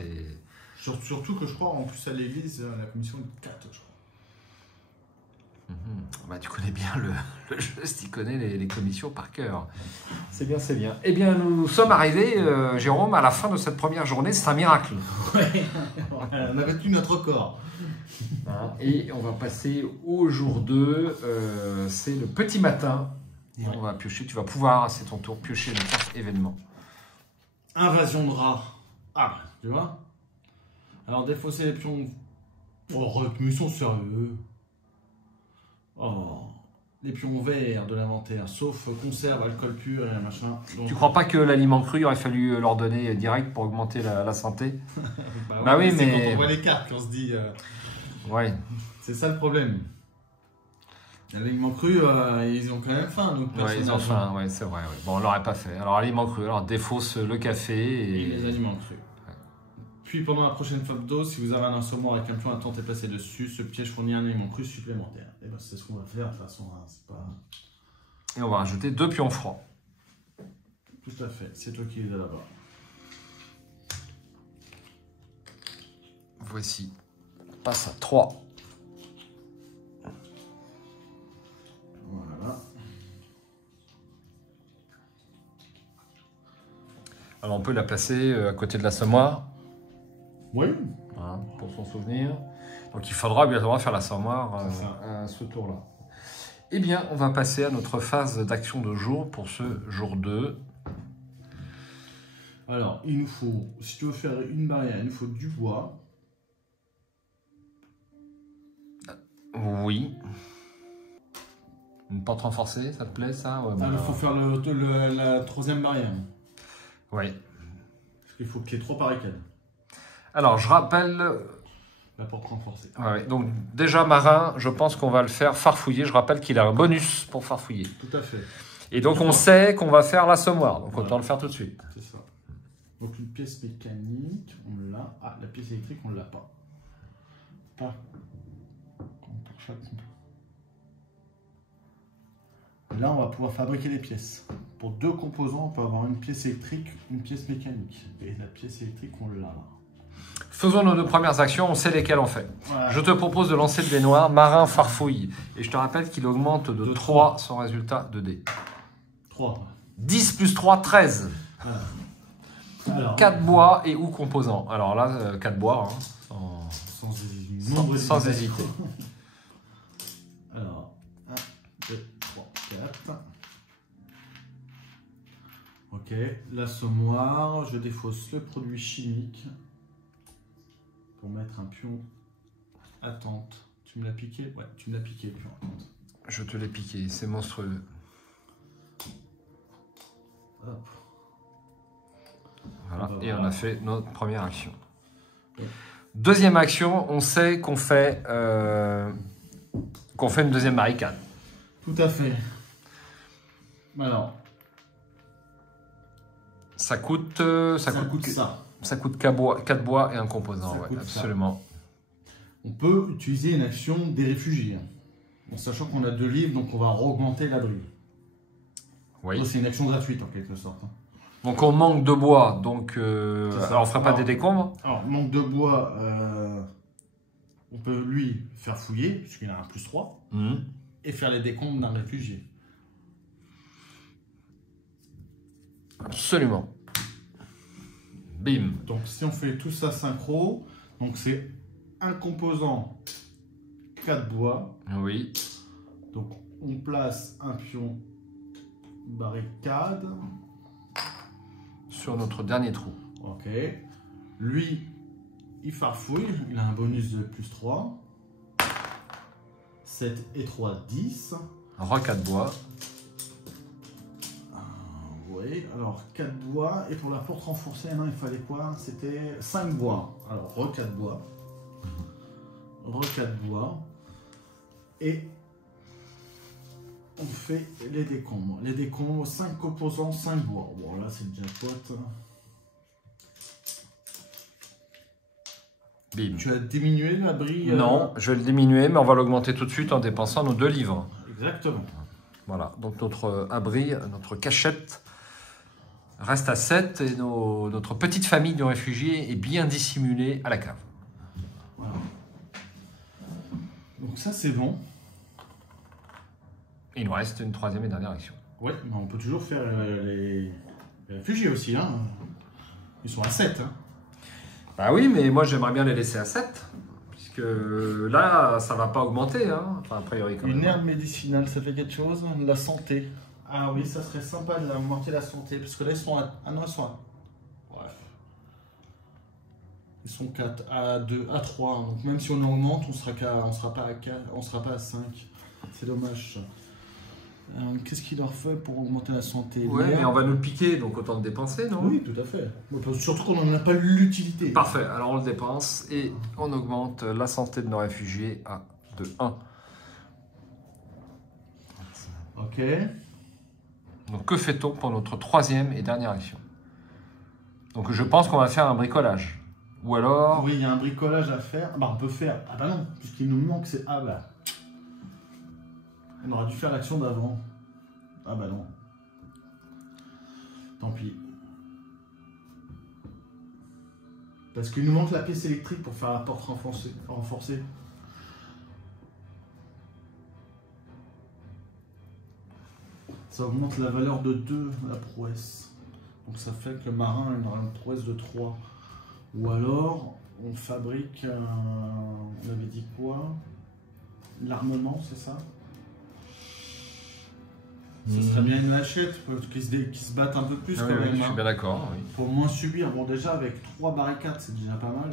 Surtout que je crois, en plus à l'église, la commission est 4, je crois. Bah, tu connais bien le jeu, tu connais les commissions par cœur. C'est bien, c'est bien. Eh bien, nous sommes arrivés, Jérôme, à la fin de cette première journée. C'est un miracle. Ouais, on a battu notre record. Et on va passer au jour 2. C'est le petit matin. Et on va piocher. Tu vas pouvoir, c'est ton tour, piocher une carte événement. Invasion de rats. Ah, tu vois. Alors, défausser les pions. Oh, mais ils sont sérieux. Oh, les pions verts de l'inventaire, sauf conserve, alcool pur et machin. Donc... Tu crois pas que l'aliment cru, il aurait fallu leur donner direct pour augmenter la santé? Bah oui, mais... mais... quand on voit les cartes qu'on se dit... Ouais. C'est ça le problème. L'aliment cru, ils ont quand même faim, donc ouais, ils ont faim, ouais, c'est vrai. Ouais. Bon, on l'aurait pas fait. Alors, aliment cru, alors défausse le café et les aliments crus. Puis pendant la prochaine phase d'eau, si vous avez un assommoir avec un pion à tenter placé dessus, ce piège fournit un aliment cru supplémentaire. Et ben c'est ce qu'on va faire, de toute façon, hein, c'est pas... Et on va rajouter 2 pions froids. Tout à fait, c'est toi qui les as là-bas. Voici. On passe à 3. Voilà. Alors on peut la placer à côté de l'assommoir. Oui. Hein, pour s'en souvenir. Donc il faudra obligatoirement faire l'assommoir à ce tour-là. Eh bien, on va passer à notre phase d'action de jour pour ce jour 2. Alors, il nous faut, si tu veux faire une barrière, il nous faut du bois. Oui. Une porte renforcée, ça te plaît ça? Ouais, il faut faire la troisième barrière. Oui. Parce qu'il faut qu'il y ait 3 barricades. Alors, je rappelle... La porte renforcée. Ouais, donc, déjà, Marin, je pense qu'on va le faire farfouiller. Je rappelle qu'il a un bonus pour farfouiller. Tout à fait. Et donc, on sait qu'on va faire l'assommoir. Donc, autant le faire tout de suite. C'est ça. Donc, une pièce mécanique, on l'a. Ah, la pièce électrique, on ne l'a pas. Pas. Pour chaque... Et là, on va pouvoir fabriquer les pièces. Pour 2 composants, on peut avoir une pièce électrique, une pièce mécanique. Et la pièce électrique, on l'a là. Faisons nos 2 premières actions, on sait lesquelles on fait. Ouais. Je te propose de lancer le dé noir, Marin farfouille. Et je te rappelle qu'il augmente de 3 son résultat de dé. 3. 10 plus 3, 13. Voilà. Alors, 4 bois et ou composants. Alors là, 4 bois, hein, sans hésiter. Alors, 1, 2, 3, 4. Ok, l'assommoir, je défausse le produit chimique pour mettre un pion attente. Tu me l'as piqué? Ouais, tu me l'as piqué, le pion attente. Je te l'ai piqué, c'est monstrueux. Hop. Voilà, Bah, et voilà. on a fait notre première action. Deuxième action, on sait qu'on fait une deuxième barricade. Tout à fait. Alors, Ça coûte ça. Ça coûte 4 bois et un composant, Ça ouais, coûte absolument. On peut utiliser une action des réfugiés. En sachant qu'on a 2 livres, donc on va augmenter la druide. Oui. C'est une action gratuite en quelque sorte. Donc on manque de bois, donc alors on fera pas Alors, des décombres. Alors, manque de bois, on peut lui faire fouiller, puisqu'il a un +3, et faire les décombres d'un réfugié. Absolument. Bim. Donc si on fait tout ça synchro, donc c'est un composant 4 bois. Oui. Donc on place un pion barricade. Sur notre dernier trou. Ok. Lui, il farfouille, il a un bonus de +3. 7 et 3, 10. Re 4 bois. Oui, alors 4 bois. Et pour la porte renforcée, non, il fallait quoi? C'était 5 bois. Alors, 4 bois. 4 bois. Et on fait les décombres. Les décombres, 5 composants, 5 bois. Bon, là, c'est déjà pote. Bim. Tu as diminué l'abri? Non, je vais le diminuer, mais on va l'augmenter tout de suite en dépensant nos 2 livres. Exactement. Voilà, donc notre abri, notre cachette reste à 7 et notre petite famille de réfugiés est bien dissimulée à la cave. Voilà. Donc ça, c'est bon. Il nous reste une troisième et dernière action. Ouais, mais on peut toujours faire les réfugiés aussi. Hein. Ils sont à 7. Hein. Bah oui, mais moi j'aimerais bien les laisser à 7. Puisque là, ça va pas augmenter, hein. Enfin, a priori quand même. Une herbe médicinale, ça fait quelque chose? La santé. Ah oui, ça serait sympa de augmenter la santé. Parce que là, ils sont à... Ah non, ils sont à... Bref. Ils sont 4, à 2, à 3. Donc même si on augmente, on sera pas à 4, on sera pas à 5. C'est dommage. Qu'est-ce qu'il leur fait pour augmenter la santé? Ouais, mais on va nous le piquer, donc autant le dépenser, non? Oui, tout à fait. Surtout qu'on n'en a pas l'utilité. Parfait, alors on le dépense et on augmente la santé de nos réfugiés de 1. Ok. Donc que fait-on pour notre troisième et dernière action? Donc je pense qu'on va faire un bricolage. Ou alors... Oui, il y a un bricolage à faire. Bah, on peut faire... Ah bah non, puisqu'il nous manque, c'est... Ah bah... On aurait dû faire l'action d'avant. Ah bah non. Tant pis. Parce qu'il nous manque la pièce électrique pour faire la porte renforcée. Ça augmente la valeur de 2, la prouesse. Donc ça fait que le marin aura une prouesse de 3. Ou alors, on fabrique... on avait dit quoi? L'armement, c'est ça? Ce serait bien une lâchette qui se battent un peu plus quand même. Je suis bien d'accord. Oui. Pour moins subir. Bon, déjà avec 3 barricades, c'est déjà pas mal.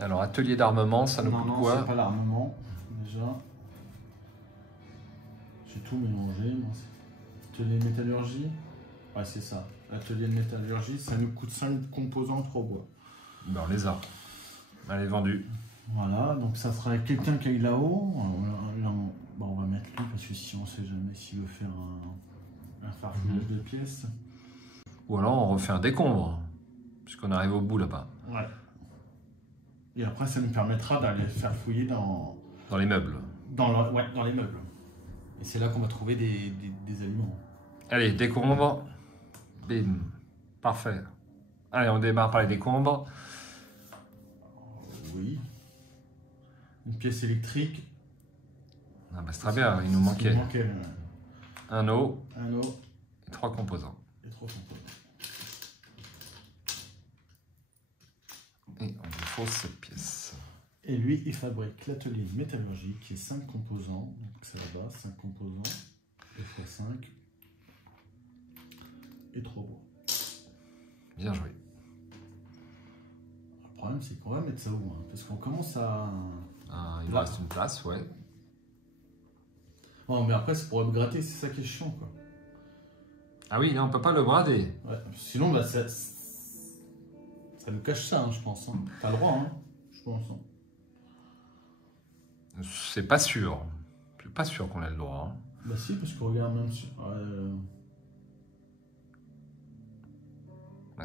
Alors, atelier d'armement, ça nous coûte quoi? Non, c'est pas l'armement. Déjà. J'ai tout mélangé. Moi. Atelier de métallurgie. Ouais, c'est ça. Atelier de métallurgie, ça nous coûte 5 composants, 3 bois. Ben, on les a. Elle est vendue. Voilà, donc ça sera quelqu'un qui est là-haut. Bon, on va mettre lui parce que si on sait jamais s'il veut faire un farfouillage de pièces. Ou alors on refait un décombre, puisqu'on arrive au bout là-bas. Ouais. Et après, ça nous permettra d'aller faire fouiller dans les meubles. Dans les meubles. Et c'est là qu'on va trouver des aliments. Allez, décombre. Bim. Parfait. Allez, on démarre par les décombres. Oui. Une pièce électrique. Ah bah c'est très bien, il nous manquait un eau et 3 composants. Et 3 composants. Et on lui faut cette pièce. Et lui, il fabrique l'atelier de métallurgie qui est 5 composants. Donc c'est là-bas, 5 composants. 2 x 5. Et 3 bois. Bien joué. Le problème, c'est qu'on va mettre ça où hein, parce qu'on commence à... il nous reste une place, ouais. Non, mais après, c'est pour le gratter, c'est ça qui est chiant, quoi. Ah oui, là, on peut pas le brader. Ouais, sinon, bah, ça nous cache ça, hein, je pense. Hein. Pas le droit, hein, je pense. Hein. C'est pas sûr. Je suis pas sûr qu'on ait le droit. Hein. Bah si, parce qu'on regarde même sur...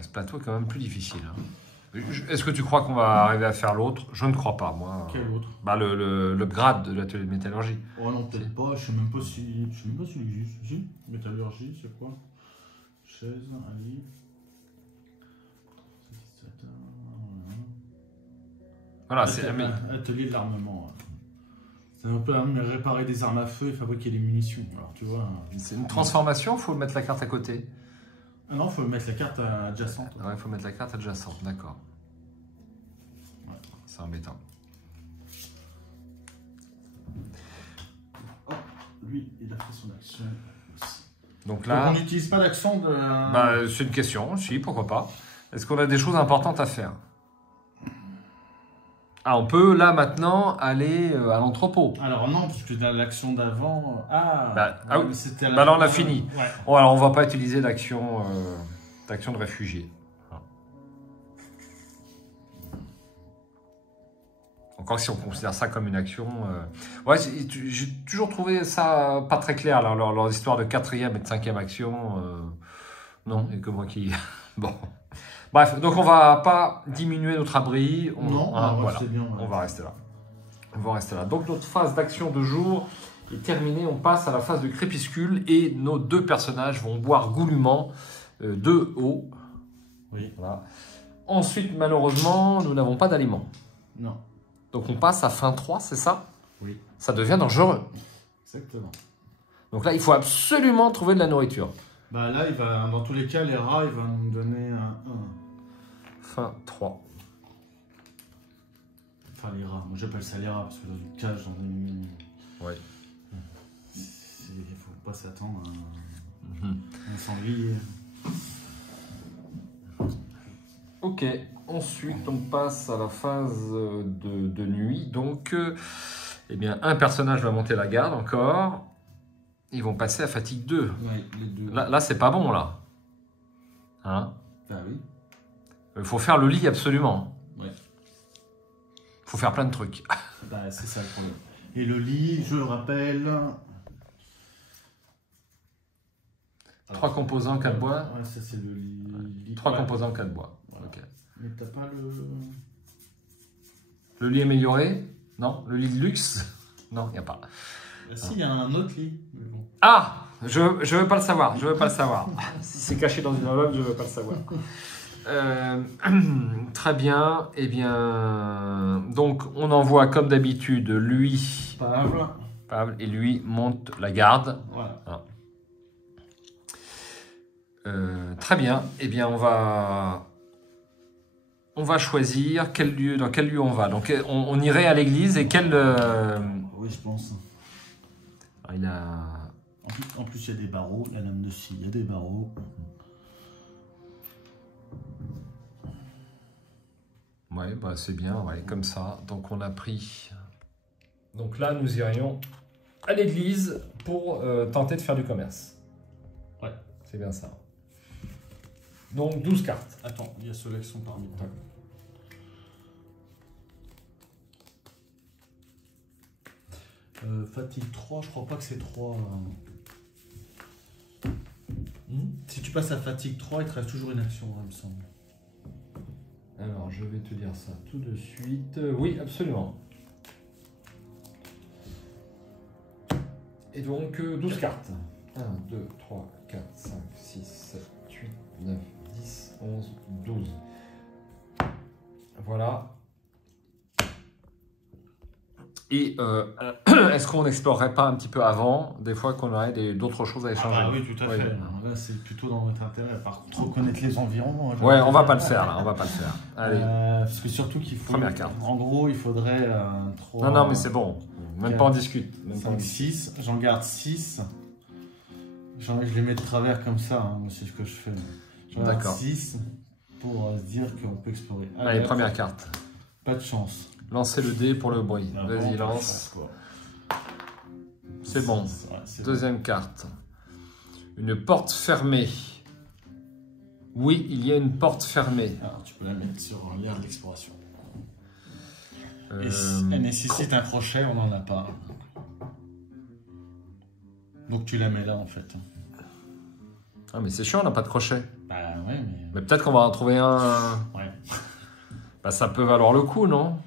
Ce plateau est quand même plus difficile. Hein. Est-ce que tu crois qu'on va arriver à faire l'autre? Je ne crois pas, moi. Quel autre? Bah, le grade de l'atelier de métallurgie. Oh non, peut-être pas. Je sais même pas s'il existe. Si, métallurgie, c'est quoi? Chaise, un lit. Voilà, c'est atelier de l'armement. Ça peut réparer des armes à feu et fabriquer des munitions. Alors, tu vois. C'est une transformation, il faut mettre la carte à côté. Ah non, il faut mettre la carte adjacente. Ouais, il faut mettre la carte adjacente, d'accord. Ouais, c'est embêtant. Oh, lui, il a fait son action aussi. Donc là... Donc on n'utilise pas l'accent de... Bah, c'est une question, si, pourquoi pas. Est-ce qu'on a des choses importantes à faire? Ah, on peut là maintenant aller à l'entrepôt. Alors non, parce que dans l'action d'avant... Oui, c'était là on a fini. Ouais. Bon, alors on va pas utiliser d'action de réfugié. Encore si on considère ça comme une action. Ouais, j'ai toujours trouvé ça pas très clair, leur histoire de 4e et de 5e action. Non, et que moi qui... Bon. Bref, donc on va pas diminuer notre abri. Voilà, c'est bien. Ouais. On va rester là. On va rester là. Donc notre phase d'action de jour est terminée. On passe à la phase de crépuscule et nos 2 personnages vont boire goulûment de eau. Oui. Voilà. Ensuite, malheureusement, nous n'avons pas d'aliments. Non. Donc on passe à fin 3, c'est ça? Oui. Ça devient dangereux. Exactement. Donc là, il faut absolument trouver de la nourriture. Bah là, dans tous les cas, les rats, il va nous donner un... Fin 3. Enfin, les rats. Moi, j'appelle ça les rats, parce que dans une cage, dans une... Ouais. Il faut pas s'attendre à un sanglier. Ok. Ensuite, on passe à la phase de nuit. Donc, eh bien, un personnage va monter la garde encore. Ils vont passer à fatigue 2. Ouais, les 2. Là c'est pas bon, là. Hein? Bah oui. Il faut faire le lit, absolument. Ouais. Il faut faire plein de trucs. Bah, c'est ça le problème. Et le lit, je le rappelle... 3 composants, 4 bois. Ouais, ça c'est le lit. 3 composants, 4 bois. Voilà. Ok. Mais t'as pas le... Le lit amélioré? Non. Le lit de luxe? Non, il n'y a pas. Ah, si, il y a un autre lit. Mais bon. Ah! Je veux pas le savoir. Je veux pas le savoir. Si c'est caché dans une enveloppe, je veux pas le savoir. Très bien. Eh bien, donc on envoie comme d'habitude lui, Pavel, et lui monte la garde. Voilà. Très bien. Eh bien, on va choisir dans quel lieu on va. Donc, on irait à l'église et quel. Oui, je pense. Il a. En plus, il y a des barreaux. La lame de scie, il y a des barreaux. Ouais, bah c'est bien, ouais, comme ça. Donc on a pris. Donc là, nous irions à l'église pour tenter de faire du commerce. Ouais. C'est bien ça. Donc 12 cartes. Attends, il y a ceux-là qui sont parmi. Fatigue 3, je crois pas que c'est 3. Si tu passes à fatigue 3, il te reste toujours une action, il me semble. Alors, je vais te dire ça tout de suite. Oui, absolument. Et donc, 12 cartes. 1, 2, 3, 4, 5, 6, 7, 8, 9, 10, 11, 12. Voilà. Et est-ce qu'on n'explorerait pas un petit peu avant, des fois qu'on aurait d'autres choses à échanger? Ah oui, tout à fait. Là, c'est plutôt dans notre intérêt. Par contre, reconnaître les environs... Ouais, on va pas le faire, là. On va pas le faire. Allez. Parce que surtout qu'il faut... Première carte. En gros, il faudrait 3... Non, mais c'est bon. Même 4, pas en discute. 5, 6. J'en garde 6. Je les mets de travers comme ça. Hein, c'est ce que je fais. J'en garde 6 pour se dire qu'on peut explorer. Allez, première carte. Pas de chance. Lancez le dé pour le bruit. Vas-y, lance. C'est bon. Ouais, deuxième carte. Une porte fermée. Oui, il y a une porte fermée. Alors, tu peux la mettre sur l'aire de l'exploration. Elle nécessite un crochet, on n'en a pas. Donc tu la mets là, en fait. Ah, mais c'est chiant, on n'a pas de crochet. Bah ouais, mais peut-être qu'on va en trouver un... Ouais. Bah ça peut valoir le coup, non?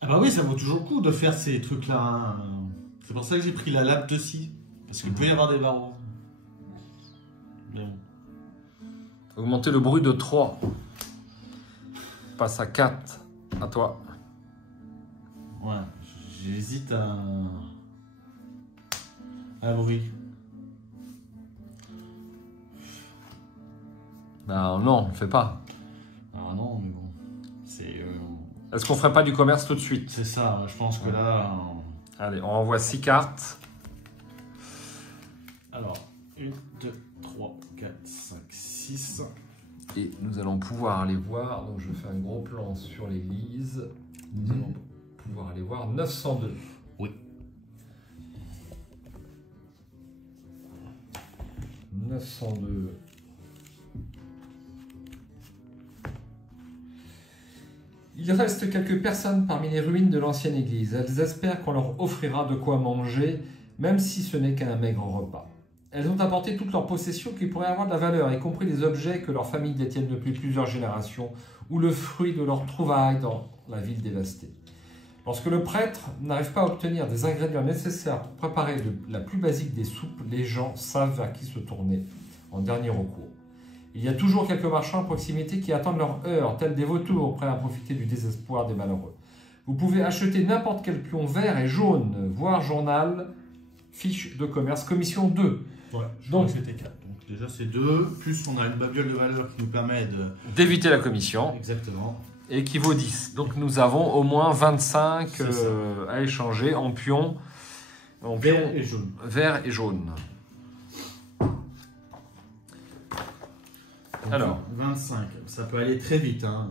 Ah bah oui, ça vaut toujours le coup de faire ces trucs-là. Hein. C'est pour ça que j'ai pris la lame de scie. Parce qu'il peut y avoir des barreaux. Bien. Augmenter le bruit de 3. Passe à 4. À toi. Ouais, j'hésite à... bruit. Bah non, on ne fait pas. Ah non, mais bon. C'est... Est-ce qu'on ferait pas du commerce tout de suite? C'est ça, je pense que là... Allez, on envoie 6 cartes. Alors, 1, 2, 3, 4, 5, 6. Et nous allons pouvoir aller voir, donc je fais un gros plan sur l'église, nous allons pouvoir aller voir 902. Oui. 902. Il reste quelques personnes parmi les ruines de l'ancienne église. Elles espèrent qu'on leur offrira de quoi manger, même si ce n'est qu'un maigre repas. Elles ont apporté toutes leurs possessions qui pourraient avoir de la valeur, y compris les objets que leurs familles détiennent depuis plusieurs générations, ou le fruit de leurs trouvailles dans la ville dévastée. Lorsque le prêtre n'arrive pas à obtenir des ingrédients nécessaires pour préparer la plus basique des soupes, les gens savent vers qui se tourner en dernier recours. Il y a toujours quelques marchands à proximité qui attendent leur heure, tels des vautours prêts à profiter du désespoir des malheureux. Vous pouvez acheter n'importe quel pion vert et jaune, voire journal, fiche de commerce, commission 2. Ouais, donc c'était 4. Donc déjà c'est 2, plus on a une babiole de valeur qui nous permet d'éviter la commission. Exactement. Et qui vaut 10. Donc nous avons au moins 25 à échanger en pions. Vert et jaune. Vert et jaune. Donc, alors 25, ça peut aller très vite. Hein.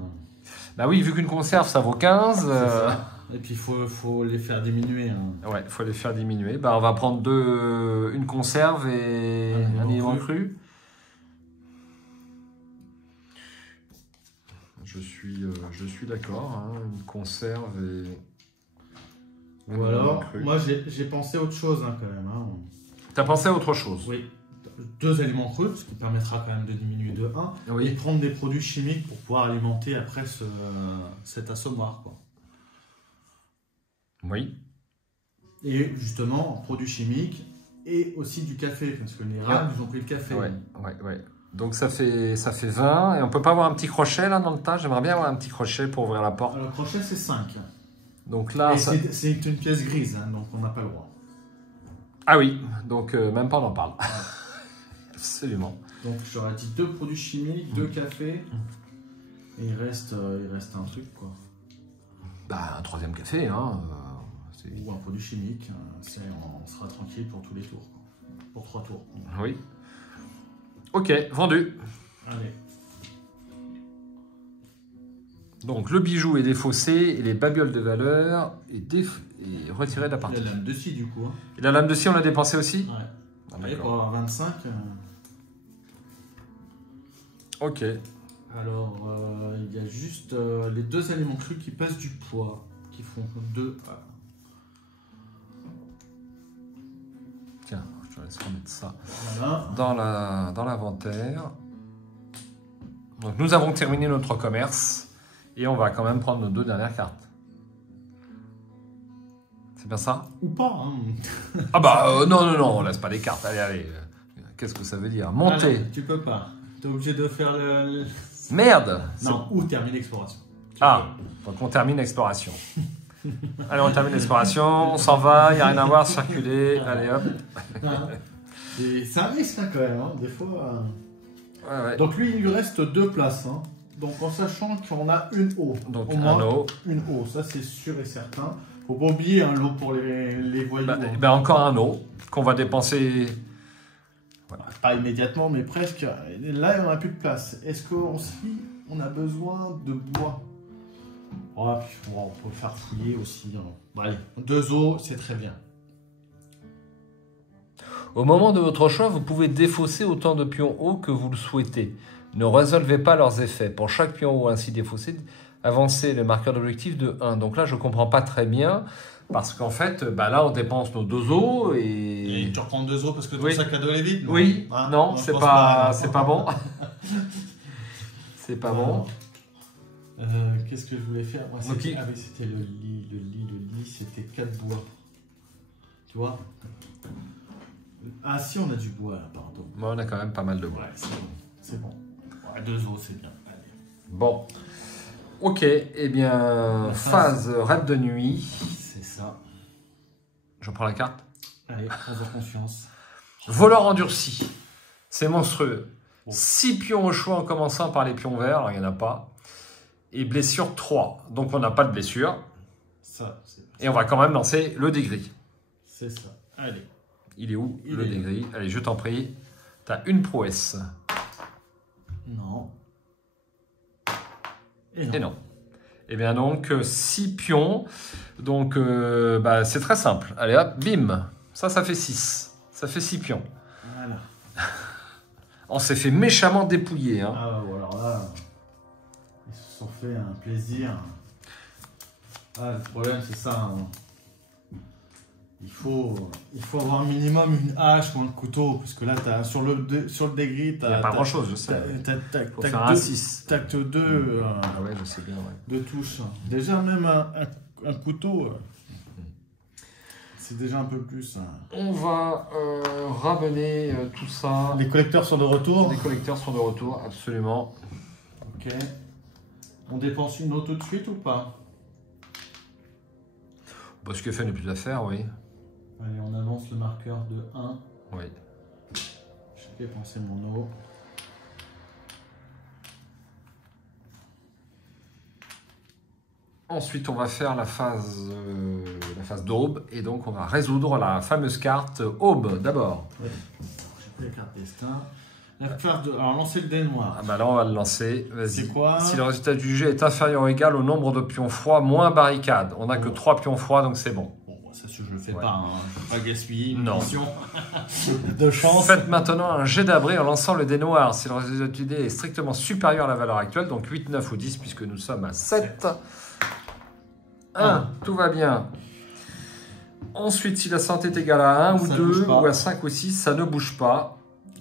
Bah oui, vu qu'une conserve ça vaut 15. Et puis il faut les faire diminuer. Hein. Ouais, il faut les faire diminuer. Bah, on va prendre une conserve et un élément cru. Je suis d'accord, hein, une conserve et... Ou alors, moi j'ai pensé à autre chose hein, quand même. Hein. T'as pensé à autre chose? Oui. 2 aliments crus, ce qui permettra quand même de diminuer de 1. Oui. Et prendre des produits chimiques pour pouvoir alimenter après cet assommoir. Quoi. Oui. Et justement, produits chimiques et aussi du café, parce que les rats, ils ont pris le café. Ouais. Donc ça fait 20, et on peut pas avoir un petit crochet là dans le tas? J'aimerais bien avoir un petit crochet pour ouvrir la porte. Alors, le crochet c'est 5. Donc là, c'est une pièce grise, hein, donc on n'a pas le droit. Ah oui, donc même pas on en parle. Absolument. Donc j'aurais dit 2 produits chimiques, 2 cafés, et il reste un truc quoi. Bah un 3e café, hein. Ou un produit chimique, on sera tranquille pour tous les tours, quoi. Pour 3 tours. Oui. Ok, vendu. Allez. Donc le bijou est défaussé et les babioles de valeur est retiré de la partie. Et la lame de scie du coup. Hein. Et la lame de scie on l'a dépensé aussi? Ouais. Ah, allez, pour avoir 25. Ok. Alors, il y a juste les 2 aliments crus qui pèsent du poids, qui font 2. Tiens, je te laisse remettre ça voilà. dans l'inventaire. Donc nous avons terminé notre commerce et on va quand même prendre nos 2 dernières cartes. C'est bien ça? Ou pas. Hein. Ah bah non, on laisse pas les cartes. Allez. Qu'est-ce que ça veut dire? Monter. Ah, tu peux pas. Tu es obligé de faire le... Merde. Non, ou terminer l'exploration. Donc on termine l'exploration. Allez, on termine l'exploration, on s'en va, il n'y a rien à voir, circuler, allez hop. C'est un risque hein, quand même, hein, des fois. Ouais. Donc lui, il lui reste 2 places. Hein. Donc en sachant qu'on a une eau. Donc au moins, un eau. Une eau, ça c'est sûr et certain. Faut pas oublier un lot pour les voyous. Encore un eau qu'on va dépenser. Voilà. Pas immédiatement, mais presque. Là, on n'a plus de place. Est-ce qu'aussi, on a besoin de bois? On peut faire fouiller aussi. Hein. Bon, allez, 2 eaux, c'est très bien. Au moment de votre choix, vous pouvez défausser autant de pions hauts que vous le souhaitez. Ne résolvez pas leurs effets. Pour chaque pion haut ainsi défaussé, avancez le marqueur d'objectif de 1. Donc là, je ne comprends pas très bien. Parce qu'en fait, là, on dépense nos 2 eaux et... Et tu reprends 2 eaux parce que ton sac à dos est vide? Oui, hein, non, c'est pas bon. C'est pas bon. Qu'est-ce que je voulais faire? Moi, c'était le lit. Le lit, c'était 4 bois. Tu vois? Ah si, on a du bois là, pardon. Moi, on a quand même pas mal de bois. Ouais, c'est bon. Ouais, 2 eaux, c'est bien. Allez. Bon. Ok, eh bien, phase raid de nuit. C'est ça. Je prends la carte. Allez, prends-en confiance. Voleur endurci. C'est monstrueux. 6 pions au choix en commençant par les pions verts, alors il n'y en a pas. Et blessure 3. Donc on n'a pas de blessure. Ça, et on va quand même lancer le dégris. C'est ça. Allez. Il est où le dégris? Allez, je t'en prie. T'as une prouesse. Non. Et non. Et bien donc, 6 pions. Donc, c'est très simple. Allez hop, bim. Ça fait 6. Ça fait 6 pions. Voilà. On s'est fait méchamment dépouiller. Hein. Ah ouais, alors là, ils se sont fait un plaisir. Ah, le problème, c'est ça. Hein. Il faut avoir minimum une hache ou un couteau, parce que là, sur le dégris, il n'y a pas grand-chose, je sais. Il faut faire un 6. T'as que deux, ah ouais, je sais bien, ouais. deux touches. Déjà, même un couteau, c'est déjà un peu plus. On va ramener tout ça. Les collecteurs sont de retour. Les collecteurs sont de retour, absolument. Ok. On dépense une eau tout de suite ou pas? Bah, ce que fait n'est plus à faire, oui. Allez, on avance le marqueur de 1. Oui. J'ai dépensé mon eau. Ensuite, on va faire la phase d'aube. Et donc, on va résoudre la fameuse carte aube d'abord. Oui. J'ai pris la carte destin. Alors, lancer le dé noir. Ah bah là, on va le lancer. Vas-y. C'est quoi? Si le résultat du jeu est inférieur ou égal au nombre de pions froids moins barricade. On n'a que 3 pions froids, donc c'est bon. Bon, ça, je le fais pas. Hein. Je ne vais pas gaspiller une Non. mission de chance. Faites maintenant un jet d'abri en lançant le dé noir. Si le résultat du dé est strictement supérieur à la valeur actuelle, donc 8, 9 ou 10, puisque nous sommes à 7. 1, tout va bien. Ensuite, si la santé est égale à 1 ou 2 ou à 5 ou 6, ça ne bouge pas.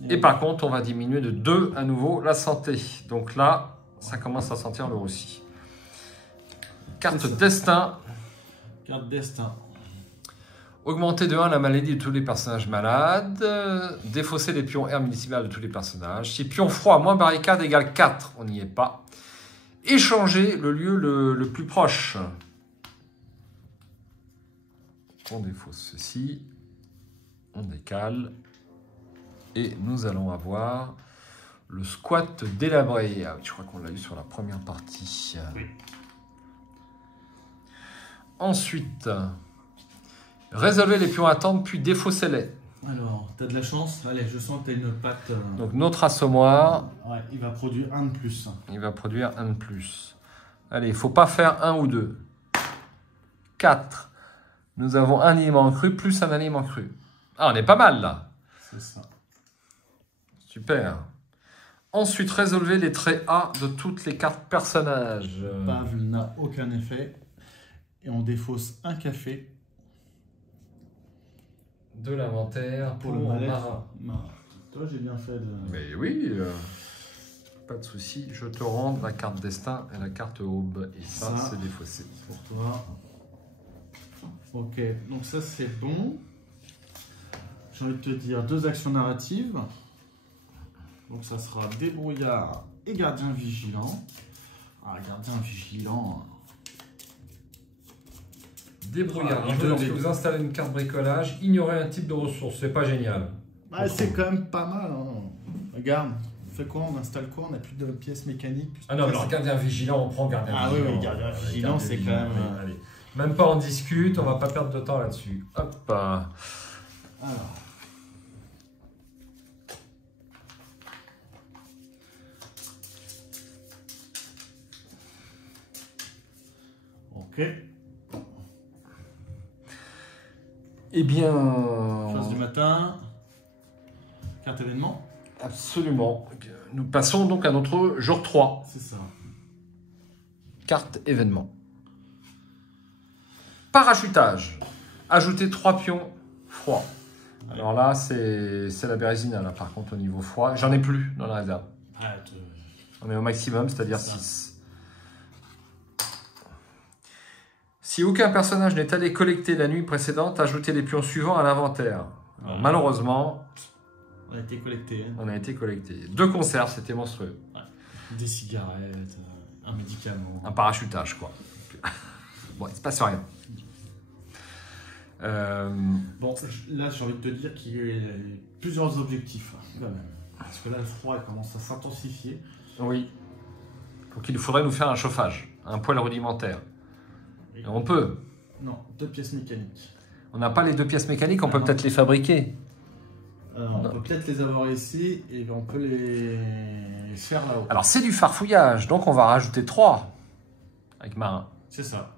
Et par contre, on va diminuer de 2 à nouveau la santé. Donc là, ça commence à sentir le roussi. Carte destin. Carte destin. Augmenter de 1 la maladie de tous les personnages malades. Défausser les pions air municipal de tous les personnages. Si pion froid moins barricade égale 4, on n'y est pas. Échanger le lieu le plus proche. On défausse ceci. On décale. Et nous allons avoir le squat délabré. Ah, je crois qu'on l'a eu sur la première partie. Oui. Ensuite, résolvez les pions à tendre, puis défaussez-les. Alors, t'as de la chance. Allez, je sens que t'as une patte. Donc notre assommoir. Ouais, il va produire 1 de plus. Il va produire 1 de plus. Allez, il ne faut pas faire 1 ou 2. 4. Nous avons un aliment cru plus un aliment cru. Ah, on est pas mal là. C'est ça. Super. Ensuite, résolvez les traits A de toutes les cartes personnages. Pavel n'a aucun effet. Et on défausse un café. De l'inventaire Pour le marin. Toi, j'ai bien fait de... Mais oui, pas de souci. Je te rends la carte destin et la carte aube. Et ça. C'est défaussé. Pour toi. Ok, donc ça c'est bon. J'ai envie de te dire 2 actions narratives. Donc ça sera débrouillard et gardien vigilant. Ah, gardien vigilant. Débrouillard. Lorsque vous installez une carte bricolage, ignorez un type de ressource. C'est pas génial. Bah, c'est quand même pas mal. Hein. Regarde, on fait quoi? On installe quoi? On n'a plus de pièces mécaniques. Ah non, alors gardien vigilant, on prend gardien vigilant. Ah oui, gardien vigilant, c'est quand même... Allez. Même pas en discute, on va pas perdre de temps là-dessus. Hop. Alors. Ok. Eh bien... Chose du matin. Carte événement. Absolument. Nous passons donc à notre jour 3. C'est ça. Carte événement. Parachutage. Ajouter 3 pions froids. Alors là, c'est la bérésina, là, par contre, au niveau froid. J'en ai plus dans la réserve. On est au maximum, c'est-à-dire 6. Si aucun personnage n'est allé collecter la nuit précédente, ajoutez les pions suivants à l'inventaire. Malheureusement, on a été collecté. Hein. On a été collecté. 2 conserves, c'était monstrueux. Ouais. Des cigarettes, un médicament. Un parachutage, quoi. Bon, il ne se passe rien. Bon, là, j'ai envie de te dire qu'il y a plusieurs objectifs, quand même. Parce que là, le froid commence à s'intensifier. Oui. Donc, il faudrait nous faire un chauffage, un poêle rudimentaire. Et on peut. Non, 2 pièces mécaniques. On n'a pas les 2 pièces mécaniques, on peut peut-être les fabriquer. On peut peut-être les avoir ici et on peut les faire là-haut. Alors, c'est du farfouillage, donc on va rajouter 3. avec Marin. C'est ça.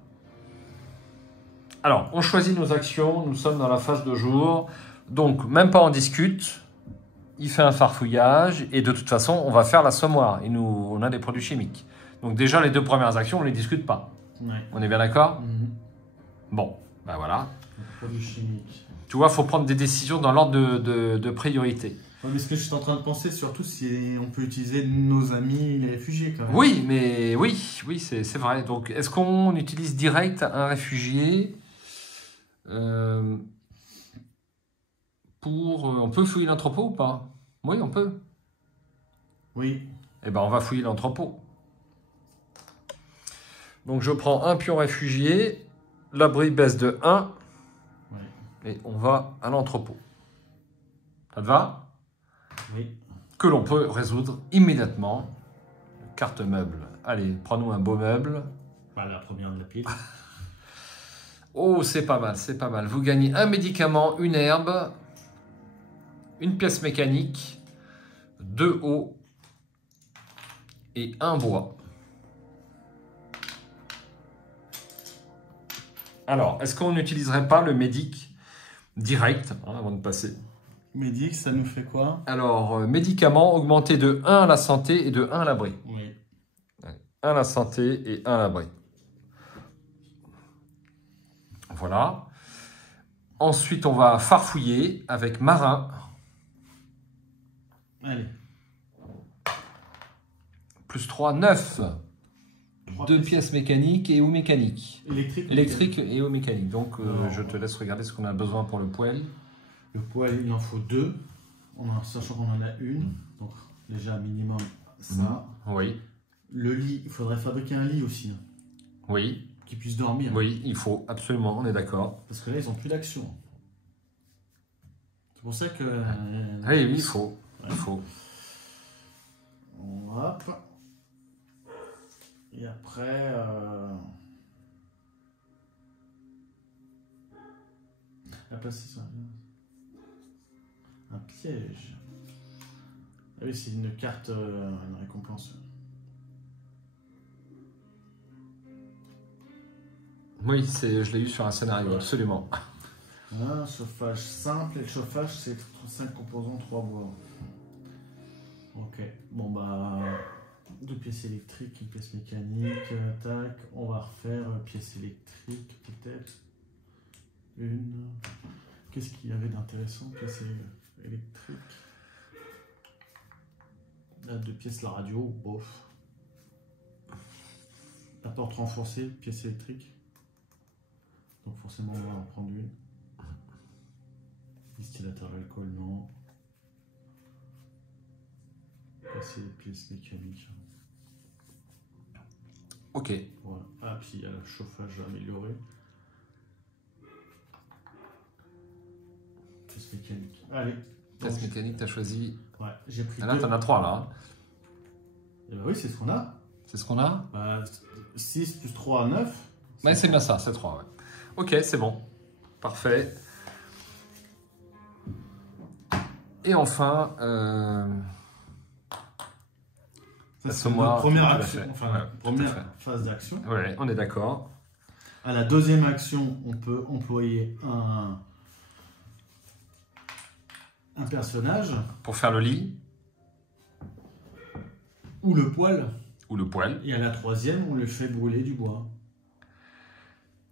Alors, on choisit nos actions, nous sommes dans la phase de jour, donc même pas on discute, il fait un farfouillage, et de toute façon, on va faire l'assommoir, et nous, on a des produits chimiques. Donc déjà, les 2 premières actions, on ne les discute pas. Ouais. On est bien d'accord? Mhm. Bon, ben voilà. Produits chimiques. Tu vois, il faut prendre des décisions dans l'ordre de priorité. Ouais, mais ce que je suis en train de penser, surtout si on peut utiliser nos amis, les réfugiés quand même. Oui, mais oui, c'est vrai. Donc, est-ce qu'on utilise direct un réfugié on peut fouiller l'entrepôt ou pas? Oui, on peut. Oui. Eh ben, on va fouiller l'entrepôt. Donc, je prends un pion réfugié, l'abri baisse de 1, Ouais. et on va à l'entrepôt. Ça te va? Oui. Que l'on peut résoudre immédiatement. Carte meuble. Allez, prends-nous un beau meuble. Bah, la première de la pile. Oh, c'est pas mal, c'est pas mal. Vous gagnez un médicament, une herbe, une pièce mécanique, 2 eaux et 1 bois. Alors, est-ce qu'on n'utiliserait pas le médic direct avant de passer? Médic, ça nous fait quoi? Alors, médicament augmenté de 1 à la santé et de 1 à l'abri. Oui. 1 à la santé et 1 à l'abri. Voilà. Ensuite, on va farfouiller avec Marin. Allez. Plus 3, 9. 3 2 pièces mécaniques et ou mécaniques. Électrique. Électrique et ou mécanique. Donc, Non. je te laisse regarder ce qu'on a besoin pour le poêle. Le poêle, il en faut 2. Sachant qu'on en a une. Donc, déjà, minimum, ça. Oui. Le lit, il faudrait fabriquer un lit aussi. Hein, Oui. qui puisse dormir. Oui, il faut absolument, on est d'accord. Parce que là, ils n'ont plus d'action. C'est pour ça que... Oui, il faut. Ouais. Il faut. Hop. Et après... La placer sur un piège. Ah oui, c'est une carte, une récompense. Oui, je l'ai eu sur un scénario, Ouais. absolument. Un chauffage simple, et le chauffage, c'est 5 composants, 3 bois. Ok, bon bah... 2 pièces électriques, une pièce mécanique, tac, on va refaire pièce électrique, peut-être. Une... Qu'est-ce qu'il y avait d'intéressant, pièce électrique? Là, 2 pièces, la radio, bof. La porte renforcée, pièce électrique. Donc forcément, on va en prendre une. Distillateur d'alcool, non. Passer les pièces mécaniques. Ok. Voilà. Ah, puis il y a le chauffage amélioré. Pièce mécanique. Allez. Pièce Donc, mécanique, tu as choisi. ouais, j'ai pris Ah là, 2. tu en as 3 là. Eh ben oui, c'est ce qu'on a. C'est ce qu'on a? 6 plus 3, 9. Ouais, c'est bien ça, c'est 3. Ouais. Ok, c'est bon. Parfait. Et enfin, Ça, c'est Assommoir, notre première tout à action. fait. Enfin, Ouais, la tout à première fait. phase d'action. ouais, on est d'accord. À la deuxième action, on peut employer un personnage Pour faire le lit ou le poêle. ou le poêle. Et à la troisième, on le fait brûler du bois.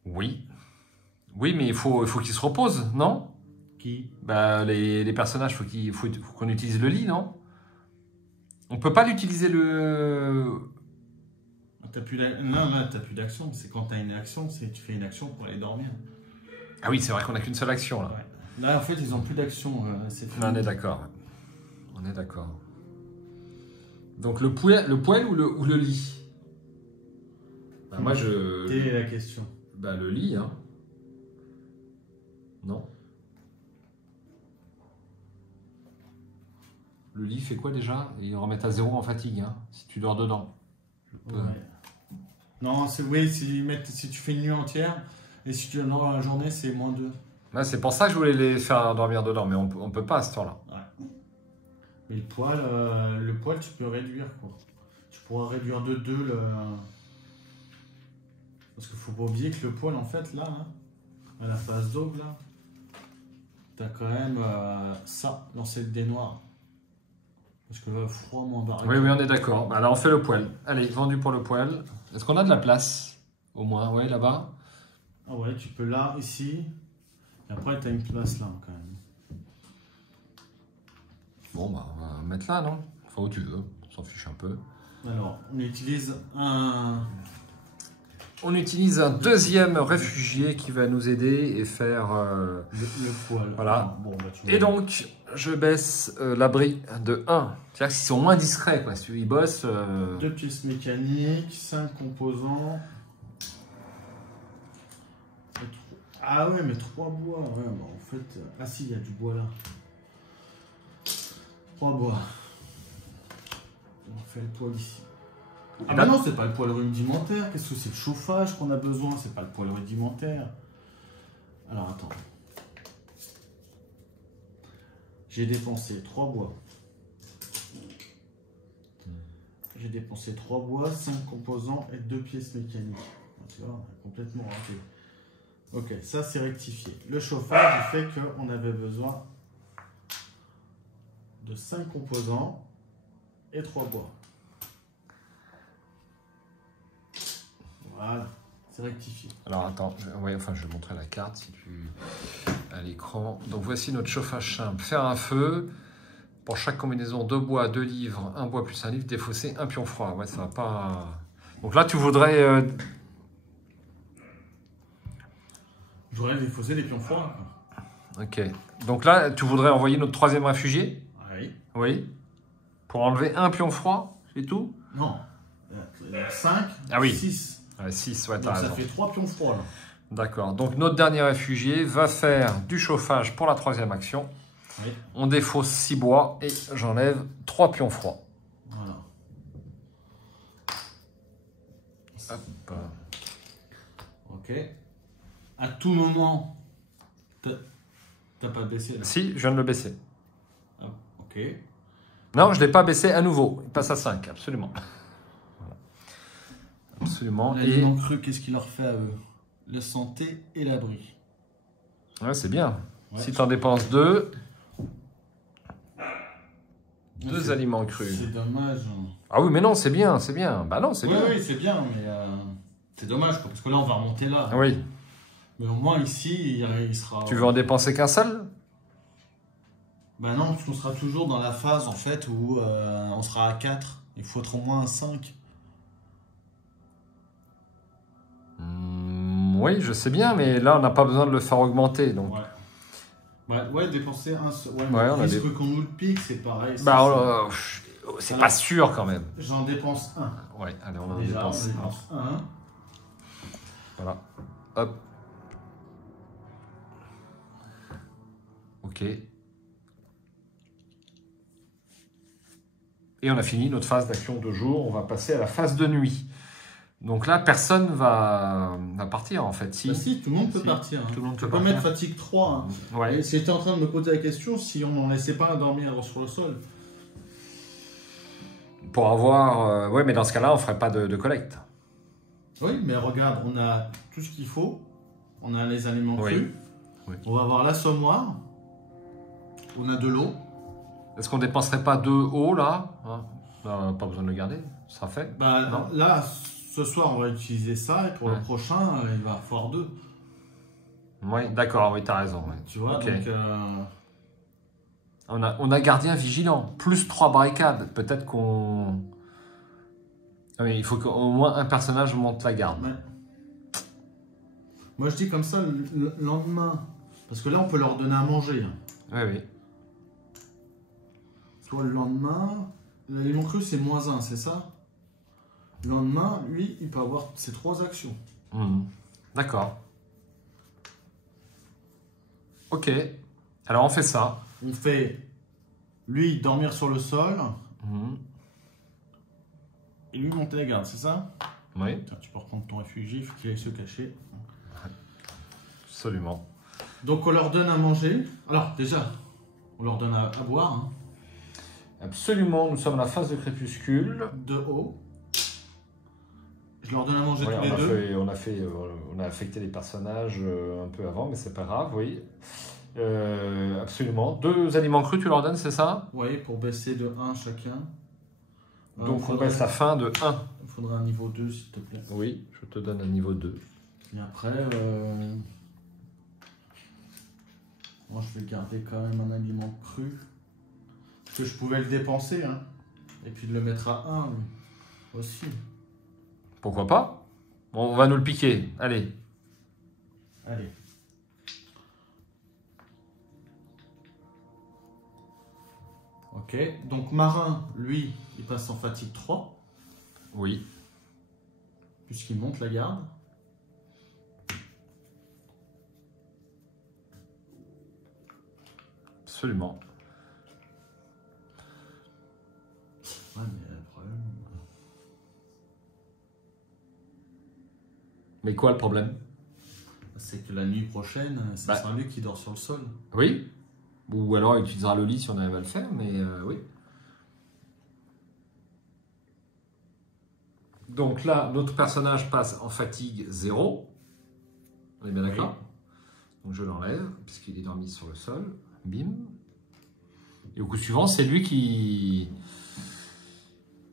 Oui. Oui, mais il faut qu'ils se reposent, non? Qui? Bah, les personnages, faut qu'on utilise le lit, non? On peut pas l'utiliser le... Non, là, t'as plus d'action. C'est quand t'as une action, tu fais une action pour aller dormir. Ah oui, c'est vrai qu'on n'a qu'une seule action, là. Ouais. Là, en fait, ils ont plus d'action. C'est fini. On est d'accord. On est d'accord. Donc, le poêle ou le lit? Bah, moi, Quelle est la question? Bah, le lit, hein. Non? Le lit fait quoi déjà? Ils remettent à 0 en fatigue, hein, si tu dors dedans. Ouais. Non, si tu fais une nuit entière, et si tu dors dans la journée, c'est -2. Ouais, c'est pour ça que je voulais les faire dormir dedans, mais on peut pas à ce temps-là. Ouais. Mais le poêle, tu peux réduire, quoi. Tu pourras réduire de 2 le... Parce qu'il faut pas oublier que le poil, en fait, là, hein, à la phase d'aube, là, t'as quand même ça, lancer le dé noir. Parce que froid, moins barré. Oui, oui, on est d'accord. Alors, on fait le poil. Allez, vendu pour le poil. Est-ce qu'on a de la place? Au moins, ouais, là-bas. Ah ouais, tu peux là, ici. Et après, t'as une place là, quand même. Bon, bah, on va mettre là, non? Enfin, où tu veux. On s'en fiche un peu. Alors, on utilise un... On utilise un deuxième réfugié qui va nous aider et faire... Le poil. Voilà. Bon, bah, tu Et donc, je baisse l'abri de 1. C'est-à-dire qu'ils sont moins discrets, quoi. Si ils bossent... 2 pièces mécaniques, 5 composants. Ah ouais, mais 3 bois. Ouais, bah, en fait... Ah si, il y a du bois là. 3 bois. On fait le poêle ici. Ah bah non, c'est pas le poêle rudimentaire. Qu'est-ce que c'est? Le chauffage qu'on a besoin, c'est pas le poêle rudimentaire. Alors attends. J'ai dépensé 3 bois. J'ai dépensé 3 bois, 5 composants et 2 pièces mécaniques. Tu vois, on a complètement raté. Ok, ça c'est rectifié. Le chauffage, il fait qu'on avait besoin de 5 composants et 3 bois. Voilà, c'est rectifié. Alors attends, ouais, enfin je vais montrer la carte si tu à l'écran. Donc voici notre chauffage simple. Faire un feu. Pour chaque combinaison, 2 bois, 2 livres, 1 bois plus 1 livre, défausser 1 pion froid. Ouais, ça va pas. Donc là, tu voudrais. Je voudrais défausser les pions froids. Ok. Donc là, tu voudrais envoyer notre troisième réfugié? Oui. Oui. Pour enlever 1 pion froid, c'est tout? Non. 5, ah oui. 6. Ouais, 6, ouais, Donc t'as ça raison. fait 3 pions froids là. D'accord. Donc notre dernier réfugié va faire du chauffage pour la troisième action. Oui. On défausse 6 bois et j'enlève 3 pions froids. Voilà. Hop. Ok. À tout moment, t'as pas baissé là? Si, je viens de le baisser. Ah, ok. Non, je ne l'ai pas baissé à nouveau. Il passe à 5, absolument. Voilà. Absolument. L'aliment cru, qu'est-ce qu'il leur fait à eux? La santé et l'abri. Ouais, c'est bien. Ouais. Si tu en dépenses 2, 2 aliments crus. C'est dommage. Ah oui, mais non, c'est bien, c'est bien. Bah non, c'est Oui, bien. oui, c'est bien, mais c'est dommage, quoi, parce que là, on va remonter là. Oui. Mais au moins, ici, il sera... Tu veux en dépenser qu'un seul? Bah non, parce qu'on sera toujours dans la phase, en fait, où on sera à 4. Il faut être au moins à 5. Oui, je sais bien, mais là, on n'a pas besoin de le faire augmenter. Donc... Ouais. Ouais, dépenser un seul. Ouais, Ouais, on a risque qu'on nous le pique, c'est pareil. Bah, c'est pas sûr quand même. J'en dépense un. Ouais, allez, on en Déjà, dépense on dépense un. Voilà. Hop. Ok. Et on a fini notre phase d'action de jour. On va passer à la phase de nuit. Donc là, personne va partir en fait. Si, bah si, tout le monde peut partir. Hein. Tout le monde tu peut peux partir. mettre fatigue 3. Hein. Ouais. Et j'étais en train de me poser la question si on n'en laissait pas dormir sur le sol. Pour avoir... ouais, mais dans ce cas-là, on ferait pas de collecte. Oui, mais regarde, on a tout ce qu'il faut. On a les aliments crus. Oui. On va avoir l'assommoir. On a de l'eau. Est-ce qu'on dépenserait pas 2 eaux là, hein? Non, pas besoin de le garder, ça sera fait. Bah, non. là, ce soir, on va utiliser ça. Et pour Ouais. le prochain, il va falloir 2. Oui, d'accord, oui, t'as raison. Ouais. Tu vois, Ok. donc... On a gardien vigilant, plus 3 barricades. Peut-être qu'on... Ah oui, il faut qu'au moins un personnage monte la garde. ouais. Moi, je dis comme ça le lendemain. Parce que là, on peut leur donner à manger. Hein. Oui, oui. Toi, le lendemain, l'aliment cru, c'est -1, c'est ça? Le lendemain, lui, il peut avoir ses 3 actions. Mmh. D'accord. Ok. Alors, on fait ça. On fait, lui, dormir sur le sol, Mmh. et lui, monter la garde, c'est ça? Oui, Tiens, tu peux reprendre ton réfugié, il faut qu'il aille se cacher. absolument. Donc, on leur donne à manger. Alors, déjà, on leur donne à boire. Hein. Absolument, nous sommes à la phase de crépuscule. De haut. Je leur donne à manger Oui, tous les deux. on a affecté les personnages un peu avant, mais c'est pas grave, oui. Absolument. 2 aliments crus, tu leur donnes, c'est ça? Oui, pour baisser de 1 chacun. Donc on baisse la faim de 1. Il faudra un niveau 2, s'il te plaît. Oui, je te donne un niveau 2. Et après, moi je vais garder quand même un aliment cru. Parce que je pouvais le dépenser, hein. Et puis de le mettre à 1 aussi. Pourquoi pas? Bon, on va nous le piquer. Allez. Allez. Ok, donc Marin, lui, il passe en fatigue 3, Oui. puisqu'il monte la garde. Absolument. Ouais, mais le problème... Mais quoi le problème? c'est que la nuit prochaine, ce sera lui qui dort sur le sol. Oui. Ou alors il utilisera le lit si on arrive à le faire, mais oui. Donc là, notre personnage passe en fatigue 0. On est bien d'accord? Donc je l'enlève, puisqu'il est dormi sur le sol. Bim. Et au coup suivant, c'est lui qui...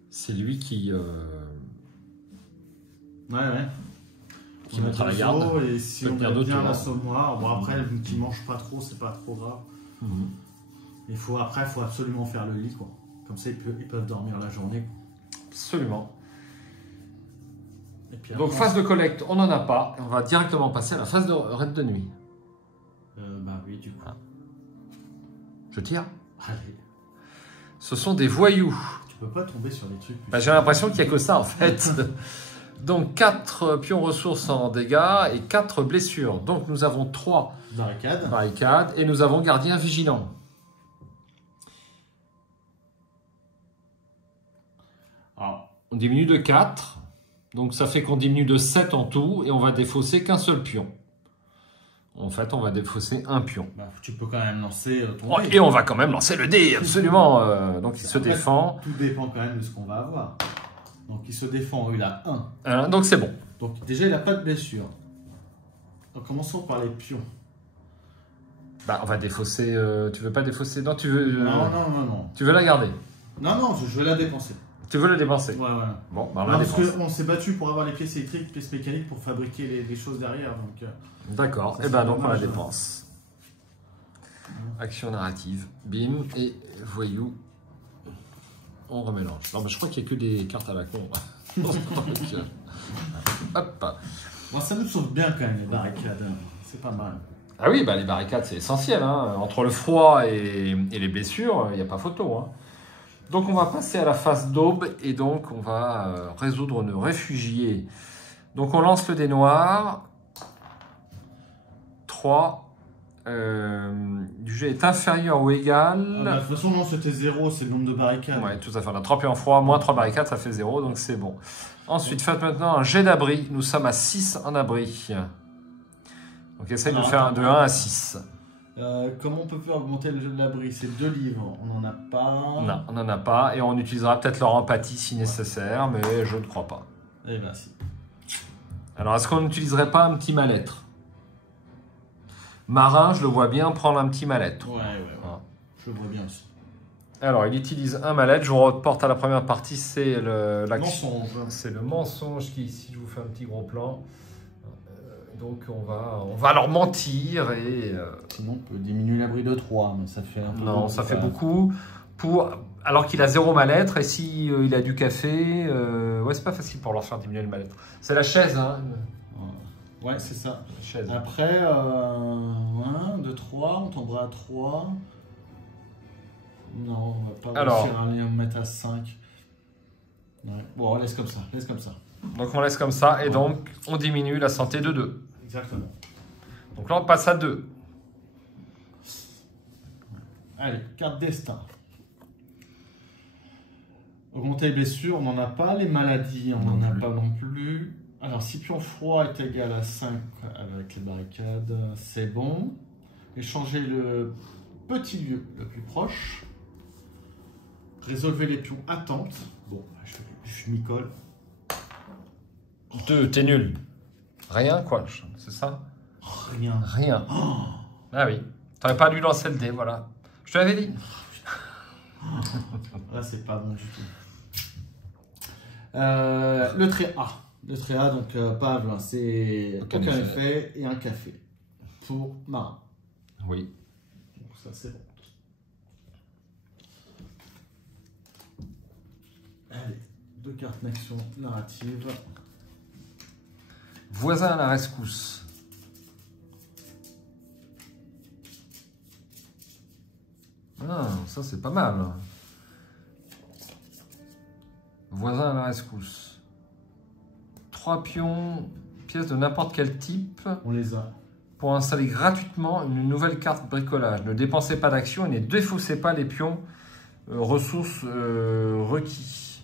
C'est lui qui... Ouais. Qui montre à la garde. Et si on met bien l'assommoir, bon après, qui mange pas trop, c'est pas trop grave. Après, il faut absolument faire le lit, quoi. Comme ça, ils peuvent dormir la journée. Absolument. Et puis donc, phase de collecte, on n'en a pas. On va directement passer à la phase de raid de nuit. Bah oui, du coup. Je tire. Allez. Ce sont des voyous. Tu peux pas tomber sur les trucs. J'ai l'impression qu'il n'y a que ça, en fait. Donc, 4 pions ressources en dégâts et 4 blessures. Donc, nous avons 3 barricades et nous avons gardien vigilant. Alors, on diminue de 4. Donc, ça fait qu'on diminue de 7 en tout et on va défausser qu'un seul pion. En fait, on va défausser un pion. Bah, tu peux quand même lancer ton dé. Et on va quand même lancer le dé, absolument. Donc, il se défend. Tout dépend quand même de ce qu'on va avoir. Donc, il se défend, il a 1. Donc, c'est bon. Donc, déjà, il n'a pas de blessure. Donc, commençons par les pions. Bah, on va défausser. Tu veux pas défausser? Non, tu veux. Non. Tu veux la garder? Non, je vais la dépenser. Tu veux la dépenser? Ouais. Bon, bah, on la dépense. Parce qu'on s'est battu pour avoir les pièces électriques, pièces mécaniques pour fabriquer les choses derrière. D'accord, et ben donc on la dépense. Action narrative, bim, et voyou, on remélange. Non, mais je crois qu'il n'y a que des cartes à la con. Hop. Bon, ça nous sauve bien quand même les barricades, c'est pas mal. Ah oui, bah les barricades c'est essentiel, hein. Entre le froid et les blessures, il n'y a pas photo. Hein. Donc on va passer à la phase d'aube et donc on va résoudre nos réfugiés. Donc on lance le dé noir. 3. Du jet est inférieur ou égal. De toute façon, non, c'était 0, c'est le nombre de barricades. Ouais, tout à fait. On a 3 pions en froid, moins 3 barricades, ça fait 0, donc c'est bon. Ensuite, faites maintenant un jet d'abri. Nous sommes à 6 en abri. Donc essaye de faire de 1 à 6. Comment on peut faire augmenter le jet de l'abri? C'est 2 livres, on n'en a pas. Non, on n'en a pas. Et on utilisera peut-être leur empathie si nécessaire, mais je ne crois pas. Eh ben si. Alors, est-ce qu'on n'utiliserait pas un petit mal-être? Marin, je le vois bien prendre un petit mal-être. Ouais. Je le vois bien aussi. Alors, il utilise un mal-être. Je vous reporte à la première partie, c'est l'action. Mensonge. C'est le mensonge qui, ici, je vous fais un petit gros plan. Donc, on va leur mentir et... Sinon, on peut diminuer l'abri de 3, mais ça fait un peu... Non, ça fait beaucoup. Alors qu'il a 0 mal-être, et si il a du café... Ouais, c'est pas facile pour leur faire diminuer le mal-être. C'est la chaise, hein. Ouais, c'est ça. La chaise. Après, 1, 2, 3, on tombera à 3. Non, on va pas réussir à aller mettre à 5. Ouais. Bon, on laisse comme ça, Donc on laisse comme ça, et donc on diminue la santé de 2. Exactement. Donc là, on passe à 2. Allez, carte destin. Augmenter les blessures, on n'en a pas. Les maladies, on n'en a pas non plus. Alors, si pion froid est égal à 5 avec les barricades, c'est bon. Échanger le petit lieu le plus proche. Résolver les pions attente. Bon, je m'y colle. 2, t'es nul. Rien, quoi, c'est ça? Rien. Rien. Oh. Ah oui, t'aurais pas dû lancer le dé, voilà. Je te l'avais dit. Là, c'est pas bon du tout. Le trait A. Le trait A, donc Pavle, c'est aucun effet et un café pour Marin. Oui. Donc ça, c'est bon. Allez, 2 cartes d'action narrative. Voisin à la rescousse. Ah, ça c'est pas mal. Voisin à la rescousse. 3 pions, pièces de n'importe quel type. On les a. Pour installer gratuitement une nouvelle carte bricolage. Ne dépensez pas d'action et ne défaussez pas les pions ressources requis.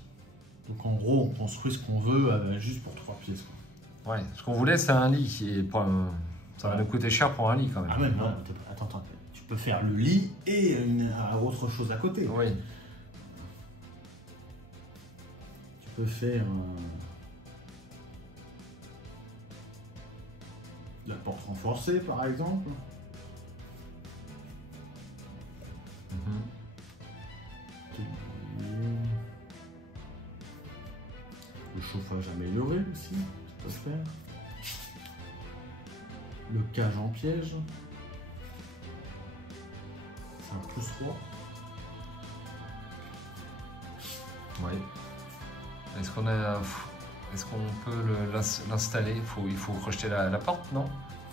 Donc en gros, on construit ce qu'on veut juste pour 3 pièces. Quoi. Ouais, ce qu'on voulait c'est un lit. Et ça va nous coûter cher pour un lit quand même. Ah même, non, attends. Tu peux faire le lit et autre chose à côté. Oui. Tu peux faire la porte renforcée par exemple. Le chauffage amélioré aussi, tu peux faire. Le cage en piège. C'est un +3. Oui. Est-ce qu'on peut l'installer? Il faut rejeter la porte, non?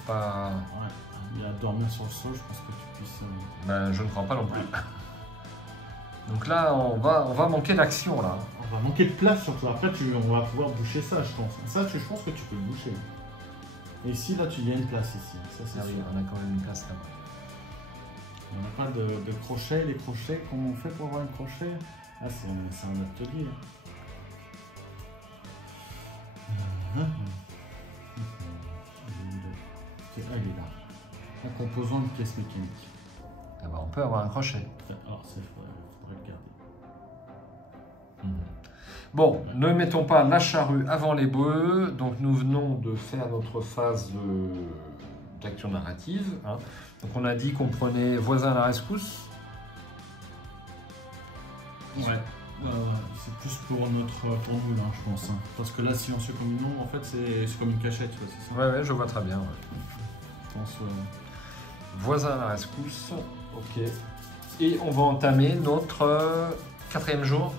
Pas... Ouais. Il y a dormir sur le sol, je pense que tu puisses... Ben, je ne crois pas non plus. Donc là, on va manquer d'action, là. On va manquer de place surtout. Après, on va pouvoir boucher ça, je pense. Ça, je pense que tu peux le boucher. Et ici, là, il y a une place ici. Ça, c'est sûr. Oui, on a quand même une place là. On n'a pas de crochet. Les crochets, comment on fait pour avoir un crochet? Ah, c'est un atelier. Ok, là, il est là. Un composant de pièce mécanique. Ah ben, on peut avoir un crochet. Alors, ça, il faudrait le garder. Bon, ne mettons pas la charrue avant les bœufs. Donc, nous venons de faire notre phase d'action narrative. Hein. Donc, on a dit qu'on prenait voisin à la rescousse. Ouais. C'est plus pour nous là, je pense. Hein. Parce que là, silencieux comme une ombre, en fait, c'est comme une cachette, c'est ça? Ouais, je vois très bien. Ouais. Je pense. Voisin à la rescousse. Ok. Et on va entamer notre 4e jour.